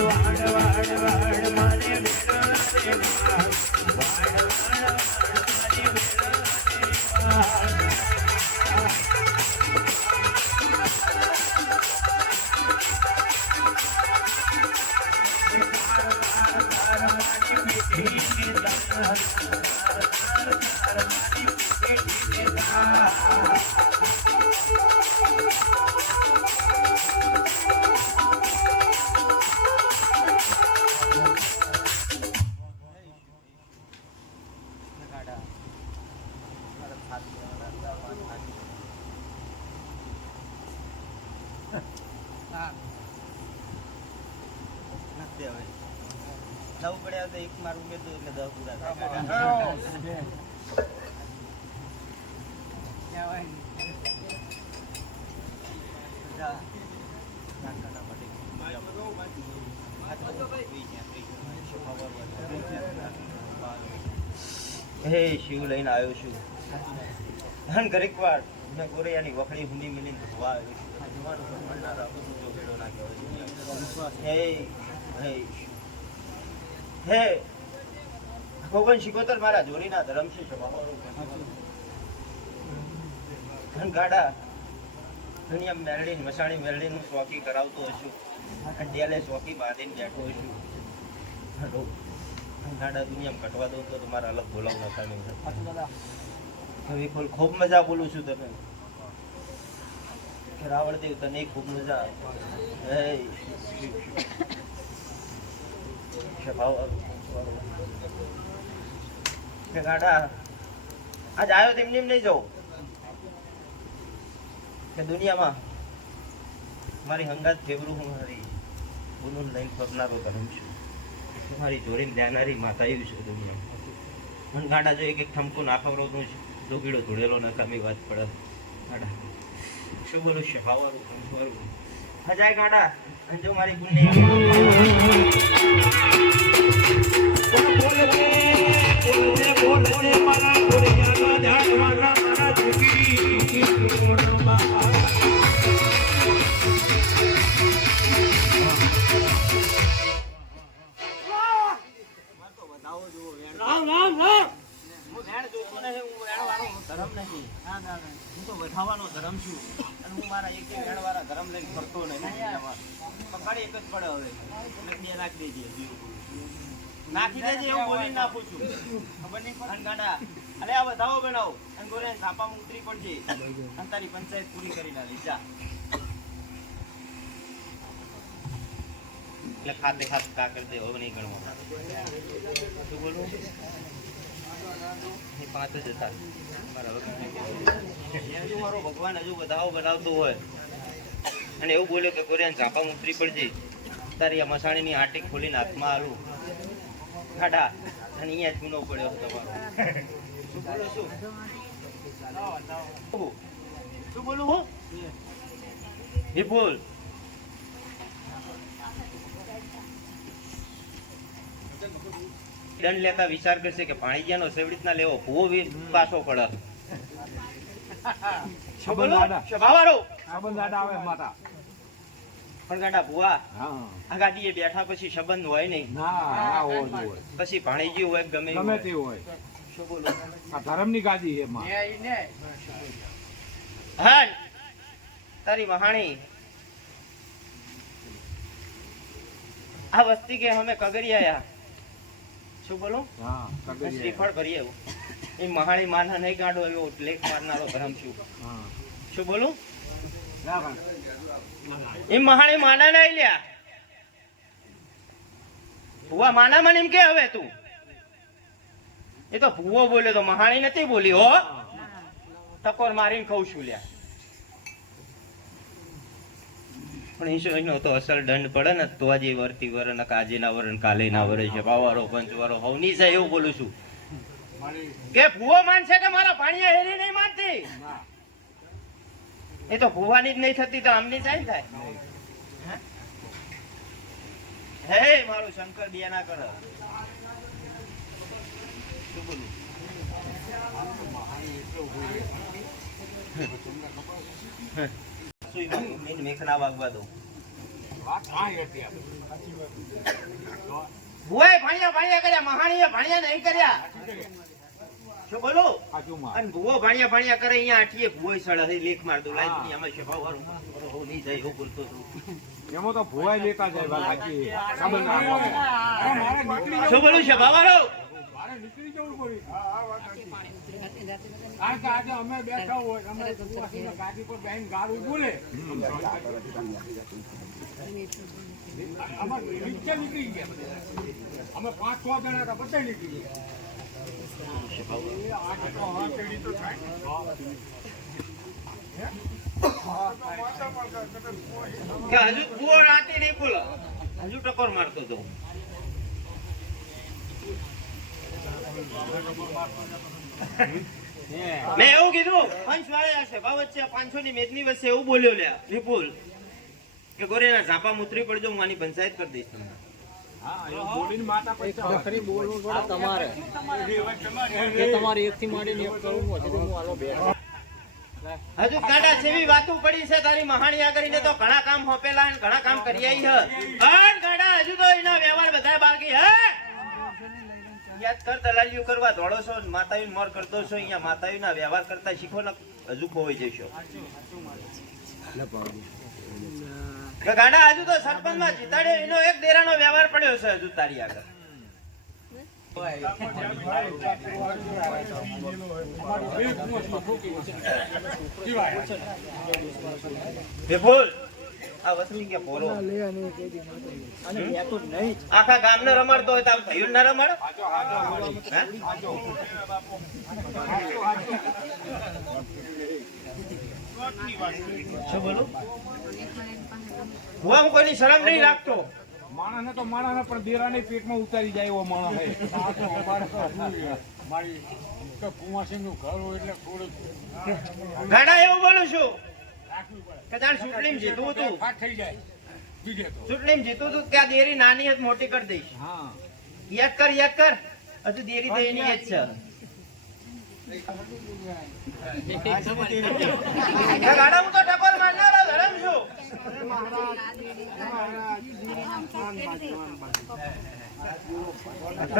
વાડ વાડ વાડ મારે નવ પડ્યા તો એક મારું ઉમેરતું એટલે 10 પૂરા હે શિવ લઈને આવ્યો છું ધન ઘરેક વાર મેં ગોરૈયાની વખડી હુંડી મિલીને ધોવા હે ભગવાન શિકોતર મારા જોડીના ધર્મ છે ધન ગાડા દુનિયા મેરડી મસાણી મેરડી નું શોકી કરાવતો હશું ડેલે શોકી બાંધીને બેઠો હશું ગાડા દુનિયામાં કટવા દઉં તો તમારા અલગ બોલાવ નખાની હવે ખૂબ મજા બોલું છું તને રાવણદેવ તને ખૂબ મજા ગાડા આજ આવ્યો તેમ નહીં જવું કે દુનિયામાં મારી હંગાત ફેવરું હું મારી બોલું લઈને ફરનારો ધર્મ છું મારી જોડીને લેનારી માતા એવી છે દુનિયામાં મને ગાડા જો એક ઠમકો નાખવરો છું જોગીડો ધોળેલો નકામી વાત પડે ગાડા શું બોલું શહાવારું કંસવારું હજાય ગાડા અને જો મારી ગુંડી બોલે મારા બોલિયાના જાણવાના મારા જોગી વધાવાનો ધર્મ છું અને હું મારા એક વેણ વાળા ધર્મ લઈને ફરતો નહીં પકડી એક જ પડે હવે બે નાખી દેજે નાખી દેજે એવું બોલીને નાખું છું ખબર નહીં અને ગાડા અરે આ વધાવો બનાવો અને બોલે છાપામાં ઉતરી પડજે અને તારી પંચાયત પૂરી કરી નાખી જા એટલે ખાતે ખાતે કા કરી દે હવે નહીં ગણવા. શું બોલું? એ 5 જ હતા. બરાબર. હજુ મારો ભગવાન હજુ બધાઓ બનાવતો હોય અને એવું બોલ્યો કે કોરિયાન ઝાપા ઉતરી પડજે તારી આ મસાણીની આટી ખોલીને હાથમાં આલું ખાડા અને અહીંયા જ ગુનો પડ્યો તમારો. શું બોલો શું શું બોલું હું વિપુલ? દંડ લેતા વિચાર કરશે કે ભાણીજીયાનો સેવી રીતના લેવો ભૂવો પાછો પડે. શું બોલો? સ્વભાવવાળો પણ ગાડા ભૂવા આ ગાડીએ બેઠા પછી સંબંધ હોય નહીં. પછી ભાણીજી હોય ગમે તે હોય. શું બોલો? આ ધર્મની ગાદી છે માં. હા તારી મહાણી આ વસ્તી કે અમે કગરી આયા. શું બોલો? શ્રીફળ ભરીએ એવું એ મહાણી માના નહીં ગાડો એવો લેખ મારનારો ભરમ છું. શું બોલું? એ મહાણી માના નહીં લ્યા ભુવા માના મને એમ કે હવે તું એ તો ભુવો બોલ્યો તો મહાણી નથી બોલી હો. ટકોર મારીને ખઉં છું લ્યા. પણ એનો તો અસલ દંડ પડે ને તો આજે વર્તી વર ને કાજે ના વર કાલે ના વરે છે પાવારો પંચવારો હવની છે એવું બોલું છું. કે ભુવો માનશે કે મારા ભાણિયા હેરી નહીં માનતી એ તો ભુવાની જ નહીં થતી તો આમની જાય થાય. હે મારું શંકર બિયા ના કરે. શું બોલું? મેખના વાગવા દો. ભુવાએ ભાણિયા ભાણિયા કર્યા મહાણીએ ભાણિયા નહીં કર્યા. શું બોલો? અને ભુવો ભાણિયા ભાણિયા કરે અહીંયા આઠીએ ભુવો સળે લેખ માર દો લાઈ અમે છે ભાવ વાળું નહીં જાય એવું બોલતો હતો. એમાં તો ભુવાઈ લેતા જાય બાકી શું બોલું છે બાવાળો? નીકળી જવું પડ્યું. કારણ કે આજે અમે બેઠા હોય અમે ગાડી પર બેન ગાડું બોલે અમારે નીચે નીકળી ગયા. અમે 5-6 જણા હતા બધા નીકળી ગયા. હજુ ભુવો રાતે નહીં બોલો હજુ ટકોર મારતો હતો. મેં એવું કીધું પંચ વાળે હશે ભાવ વચ્ચે 500 ની મેદની વચ્ચે એવું બોલ્યો લ્યા વિપુલ કે ગોરેના ઝાપા મુતરી પડજો હું આની પંચાયત કરી દઈશ તમને. હજુ કાંડા જેવી વાતો પડી છે તારી મહાણી આગળ તો ઘણા કામ હોપેલા અને ઘણા કામ કરી આવી હે પણ ગાડા હજુ તો એના વ્યવહાર બધા બાકી હે. યાદ કર દલાલીઓ કરવા દોડો છો માતાજી મોર કરતો છો અહીંયા માતાજીના વ્યવહાર કરતા શીખો ને હજુ ખોવાઈ જશો. ગાડા હજુ તો સરપંચ માં જીતાડ્યો એનો એક દેરાનો વ્યવહાર પડ્યો છે હજુ તારી આગળ. વિપુલ આ વસ્તી કે પોરો આખા ગામ ને રમાડતો હોય તો ભાઈઓ ના રમાડ. શું બોલું? હું કોઈની શરમ નહીં રાખતો. માણસ તો માણસ પણ દેરાને પેટમાં ઉતારી જાય એવો માણસ ગાડા એવું બોલું છું કે તાર ચૂંટણી જીતવું હતું ચૂંટણી જીતવું હતું ત્યાં દેરી નાની જ મોટી કરી દઈશ. યાદ કર હજુ દેરી તો એની જ છે. ગાડા હું તો ટકોર મારનારો ધરમ છું.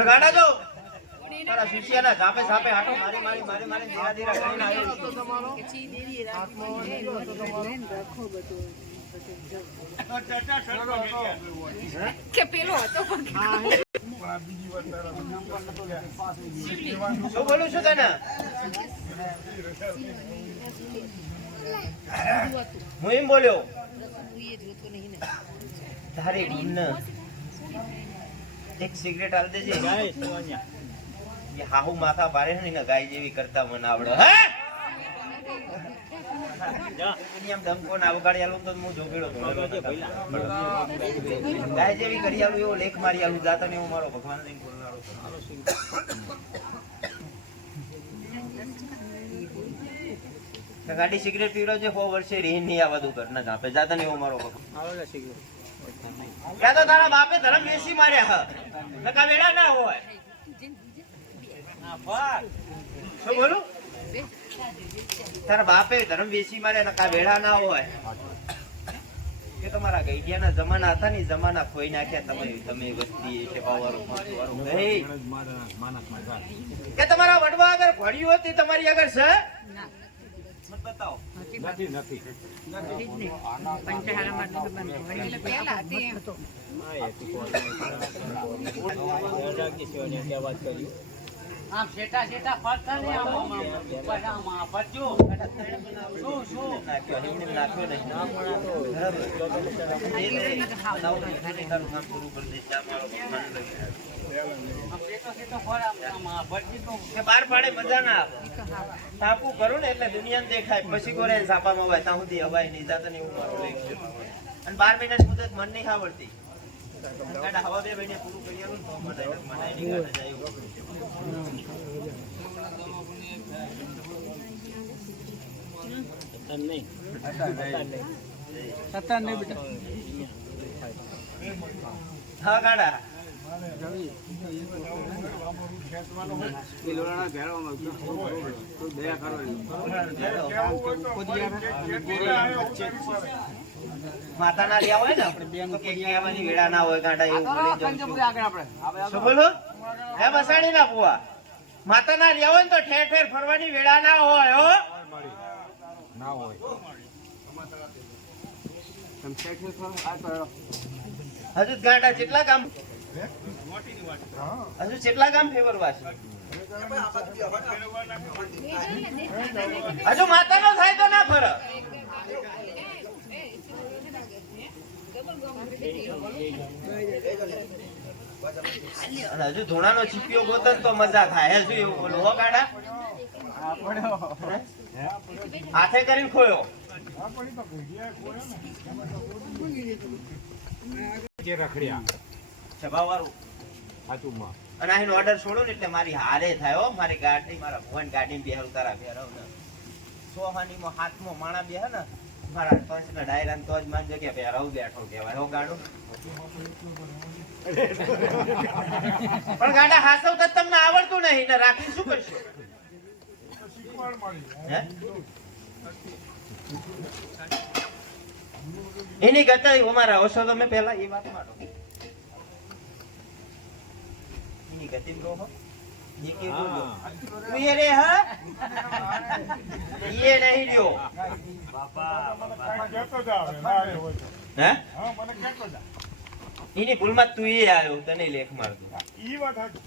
ગાડા જો તારા શિષ્યના ઝાપે ઝાપે હાટો મારી મારી મારી મારી ધીરા ધીરા કરીને આવ્યો કે પેલો હતો શું બોલું છું તને? હું એમ બોલ્યો તારી બુન એક સિગરેટ આલ દેજે એ હાહુ માથા ભારે છે ને ગાય જેવી કરતા મને આવડે હે એમ ધમકો ના વગાડી આલું તો હું જોગેડો ગાય જેવી કરી આલું એવો લેખ મારી આલું જાતો ને હું મારો ભગવાન લઈને બોલનારો ગાડી સિગરેટ પીવડો છે 100 વર્ષે રીન નહીં આ બધું ઘરના જાપે જાતા ને એવો મારો ભગવાન ત્યાં તો તારા બાપે ધર્મ વેસી માર્યા નકા વેડા ના હોય શું બોલું તારા બાપે ધર્મ વેસી માર્યા નકા વેડા ના હોય કે તમારા ગઈડિયાના જમાના હતા ને જમાના ખોઈ નાખ્યા તમે વસ્તી છે પાવરું કે તમારા વડવા આગળ ભણ્યું હતી તમારી આગળ છે બતાવો આમ શેઠા શેઠા ફરતા ને આમ ફરજો શું નાખ્યો નહીં બરાબર કામ પૂરું કરી દે ચા મારો ભગવાન લઈ આમ શેઠો શેઠો ફર આમ ફરજી તો કે બાર પાડે મજા ના આવે તાપુ કરું ને એટલે દુનિયાને દેખાય પછી ગોરે સાપામાં હોય ત્યાં સુધી હવાય નહીં જાતા ને એવું મારો લેખ છે અને 12 મહિના મુદત મન નહીં આવડતી કાડા હવા 2 મહિને પૂરું કરી આલું તો મનાય નહીં કાઢે જાય હા ગાડા માતાના રહ્યા હોય ને આપણે બેન કે કહેવાની વેળા ના હોય ગાંડા એવું બોલી જવું શું બોલો હે બસાણી ના પુઆ માતાના રહ્યા હોય ને તો ઠેર ઠેર ફરવાની વેળા ના હોય હો ના હોય હજુ ગાંડા કેટલા કામ હજુ કેટલા કામ ફેવરવા છે હજુ માતાનો થાય તો ના ફરક અને હજુ ધોણાનો ચીપિયો ગોતન તો મજા થાય હજુ એવું બોલો હો ગાડા હાથે કરીને ખોયો સભાવાળું અને આનો ઓર્ડર છોડો ને એટલે મારી હારે થાય હો મારી ગાડી મારા ભવન ગાડી બેહારું તારા બેહારવ ને સોહાનીમાં હાથમાં માણા બેહે ને મારા પંચના ડાયરા તો જ માન જગ્યા બેહારવ બેઠો કહેવાય હો ગાડો પણ ગાડા હાસવ તો તમને આવડતું નહીં ને રાખી શું કરશો એની કરતા અમારા હશો તમે પેલા એ વાત માંડો એની ગતિ રહો ये के बोलो तू ये रे हा ये नहीं लियो हैं इनी भूल मत तू ये आयो तने लेख मार दू ઈ વાત હાચી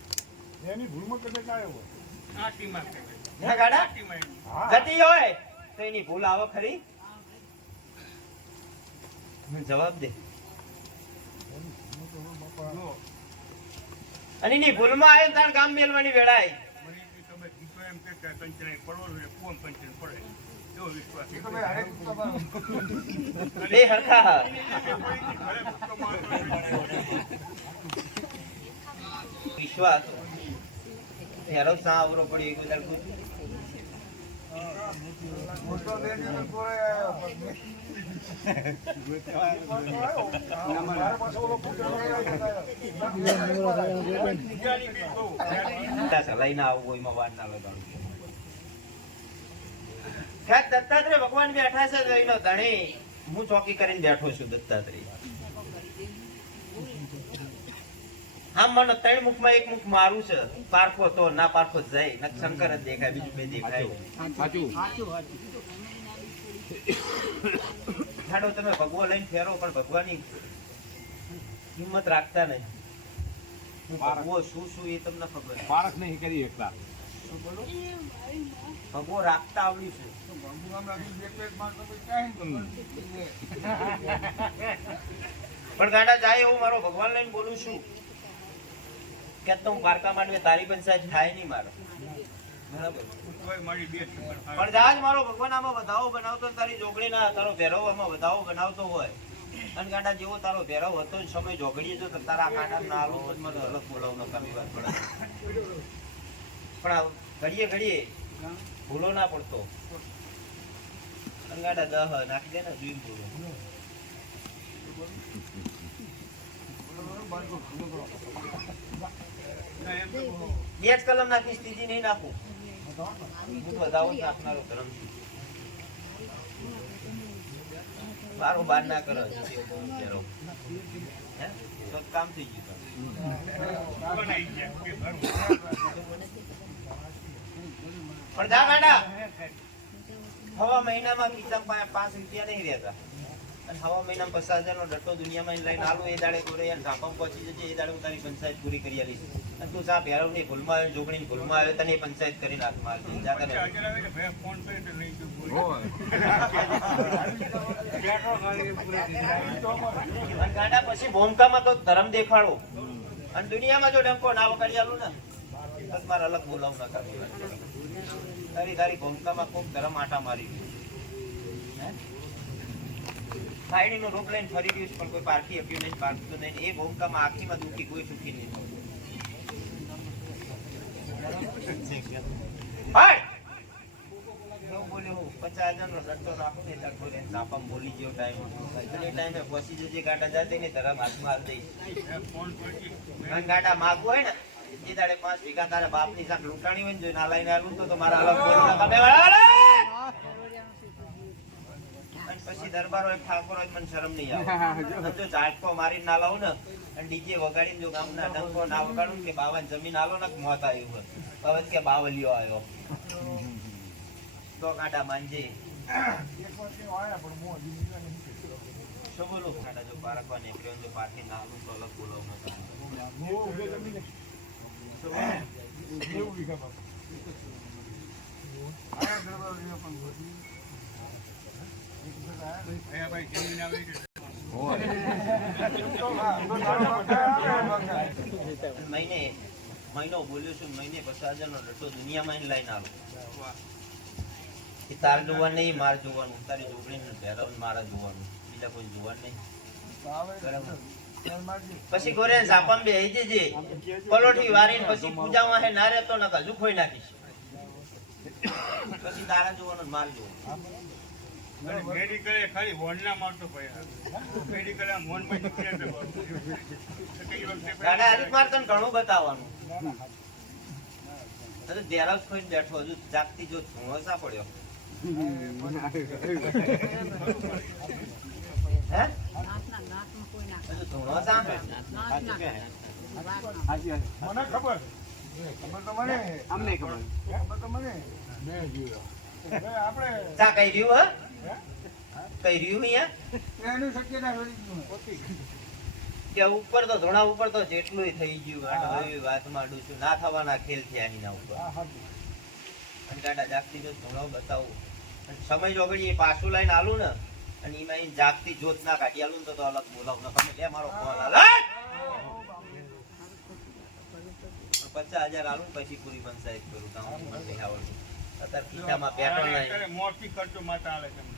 એની ભૂલમાં કદે કાયો હોય આટી માર ના ગાડા ગતિ હોય તો એની ભૂલ આવો ખરી જવાબ દે અને ની ભૂલમાં આયો તાર ગામ મેલવાની વેળાય તમે કીધું એમ કે પંચરાય પડવો ને કોમ પંચરાય પડે એવો વિશ્વાસ બે હરખા વિશ્વાસ ફેરો સા આવરો પડી એક ઉધર કુછ મોટો લેને દત્તાત્રેય ભગવાન બેઠા છે એનો ધણી હું ચોકી કરીને બેઠો છું દત્તાત્રેય આમ મને 3 મુખમાં એક મુખ મારું છે પારખો તો ના પારખો જાય ન શંકર જ દેખાય બીજું બે દેખાય હાડો તમે ભગવો લઈને ફેરો પણ ભગવાનની હિંમત રાખતા નહીં હું ભગવો શું એ તમને ખબર પારખ નહીં કરી એકલા શું બોલો ભગવો રાખતા આવડ્યું છે પણ ગાંડા જાય એવું મારો ભગવાન લઈને બોલું છું કે તો હું પારકા માંડવે તારી પંચાયત થાય નહીં મારો બરાબર પણ જાજ મારો ભગવાન આમાં વધાવો બનાવતો ને તારી જોગણી ના તારો ભેરવ આમાં વધાવો બનાવતો હોય અને ગાંડા જેવો તારો ભેરવ હતો ને સમય જોગડીએ તો તારા ગાંડા ના આલો તો મને અલગ બોલાવ ન કરવી વાત પડે પણ આ ઘડીએ ભૂલો ના પડતો અને ગાંડા 10 નાખી દે ને જીવ ભૂલો બે જ કલમ નાખી સ્થિતિ નહીં નાખું હું બધાઓ નાખનારો ધર્મ છું મારું બાર ના કરો તો કામ થઈ ગયું પણ જા ગાડા હવા મહિનામાં ખીચામાં 5 રૂપિયા નહીં રહેતા અને હવા મહિનામાં 50,000 નો ડટ્ટો દુનિયામાં લઈને આલું એ દાડે ગોરે યાર ઝાપમ પહોંચી જજે એ દાડે હું તારી પંચાયત પૂરી કરી આલીશ અને તું સા ભેરવ ની ભૂલમાં આવ્યો જોગણી ભૂલમાં આવ્યો તને પંચાયત કરી નાખ માર જાતા ને ગાડા પછી ભોમકામાં તો ધર્મ દેખાડો અને દુનિયામાં જો ડંકો ના વગાડી આલું ને તો મારે અલગ બોલાવ ના કરવું તારી ભોમકામાં ખૂબ ધર્મ આટા મારી સાઈડ નો રોપ લઈને ફરી ગયું પણ કોઈ પારખી આપ્યું નહીં પારખતું નહીં એ ભૂમકામાં આખીમાં દુખી કોઈ સુખી નહીં બોલ્યો 50,000 નો ડટ્ટો રાખો ને ડટ્ટો લઈને ઝાપામાં બોલી જેવો ટાઈમ એ ટાઈમે પહોંચી જજે ગાડા જાતે ને ધરમ હાથમાં હાલ દઈશ ગાડા માગવું હોય ને એ દાડે 5 વીઘા તારા બાપની સાથ લૂંટાણી હોય ને જો ના લઈને આલું તો મારા અલગ બોલના તમે પછી દરબારો એક ઠાકોર હોય મને શરમ નહીં આવે જો ઝાટકો મારીને ના લાવું ને અને ડીજે વગાડીને જો ગામના ડંકો ના વગાડું કે બાવન જમીન આલો ને મોત આવ્યું હોય હવે કે બાવલીઓ આવ્યો તો કાંટા માંજે શું બોલું કાંટા જો પારકવા નીકળ્યો જો પારકી ના આલું તો અલગ બોલો મહિનો બોલ્યો છું મહિને 50,000 નો ડટ્ટો દુનિયામાં લઈને આલો તાર જોવાનું નહીં માર જોવાનું તારી જોગણી ભેરવ મારા જોવાનું બીજા કોઈ જોવાનું નહીં પછી ગોરે ઝાપામાં બેહી જજે પલોઠી વારીને પછી પૂજામાં હે ના રહેતો ન હજુ ખોઈ નાખીશ પછી તારા જોવાનું માર જોવાનું મેડિકલ ખાલી વોર્ડના મારતો ભાઈ મેડિકલ આ મોનમાં નીકળે તો ગાડા હરીફ માર તને ઘણું બતાવવાનું હજુ દેરાવ ખોઈને બેઠો હજુ જાગતી જો ધૂણો સા પડ્યો હે હજુ ધૂણો સા મને ખબર તો મને અમને ખબર તો મને મેં જોયો આપણે સા કઈ રહ્યું હે કઈ રહ્યું અહીંયા એનું શક્ય ના કે ઉપર તો ધોણા ઉપર તો જેટલું થઈ ગયું વાત માંડું છું ના થવાના ખેલ થયા એના ઉપર અને ગાડા જાગતી જોત ધોણો બતાવું સમય જોગડી પાછું લઈને આલું ને અને એમાં જાગતી જોત ના કાઢી આલું ને તો અલગ બોલાવ ન તમે લે મારો ફોન હાલ 50,000 આલું પછી પૂરી પંચાયત કરું કામ મને નહીં આવડતું અત્યારે ખીચામાં પેટ્રોલ નહીં મોટી ખર્ચો માતા આલે તમને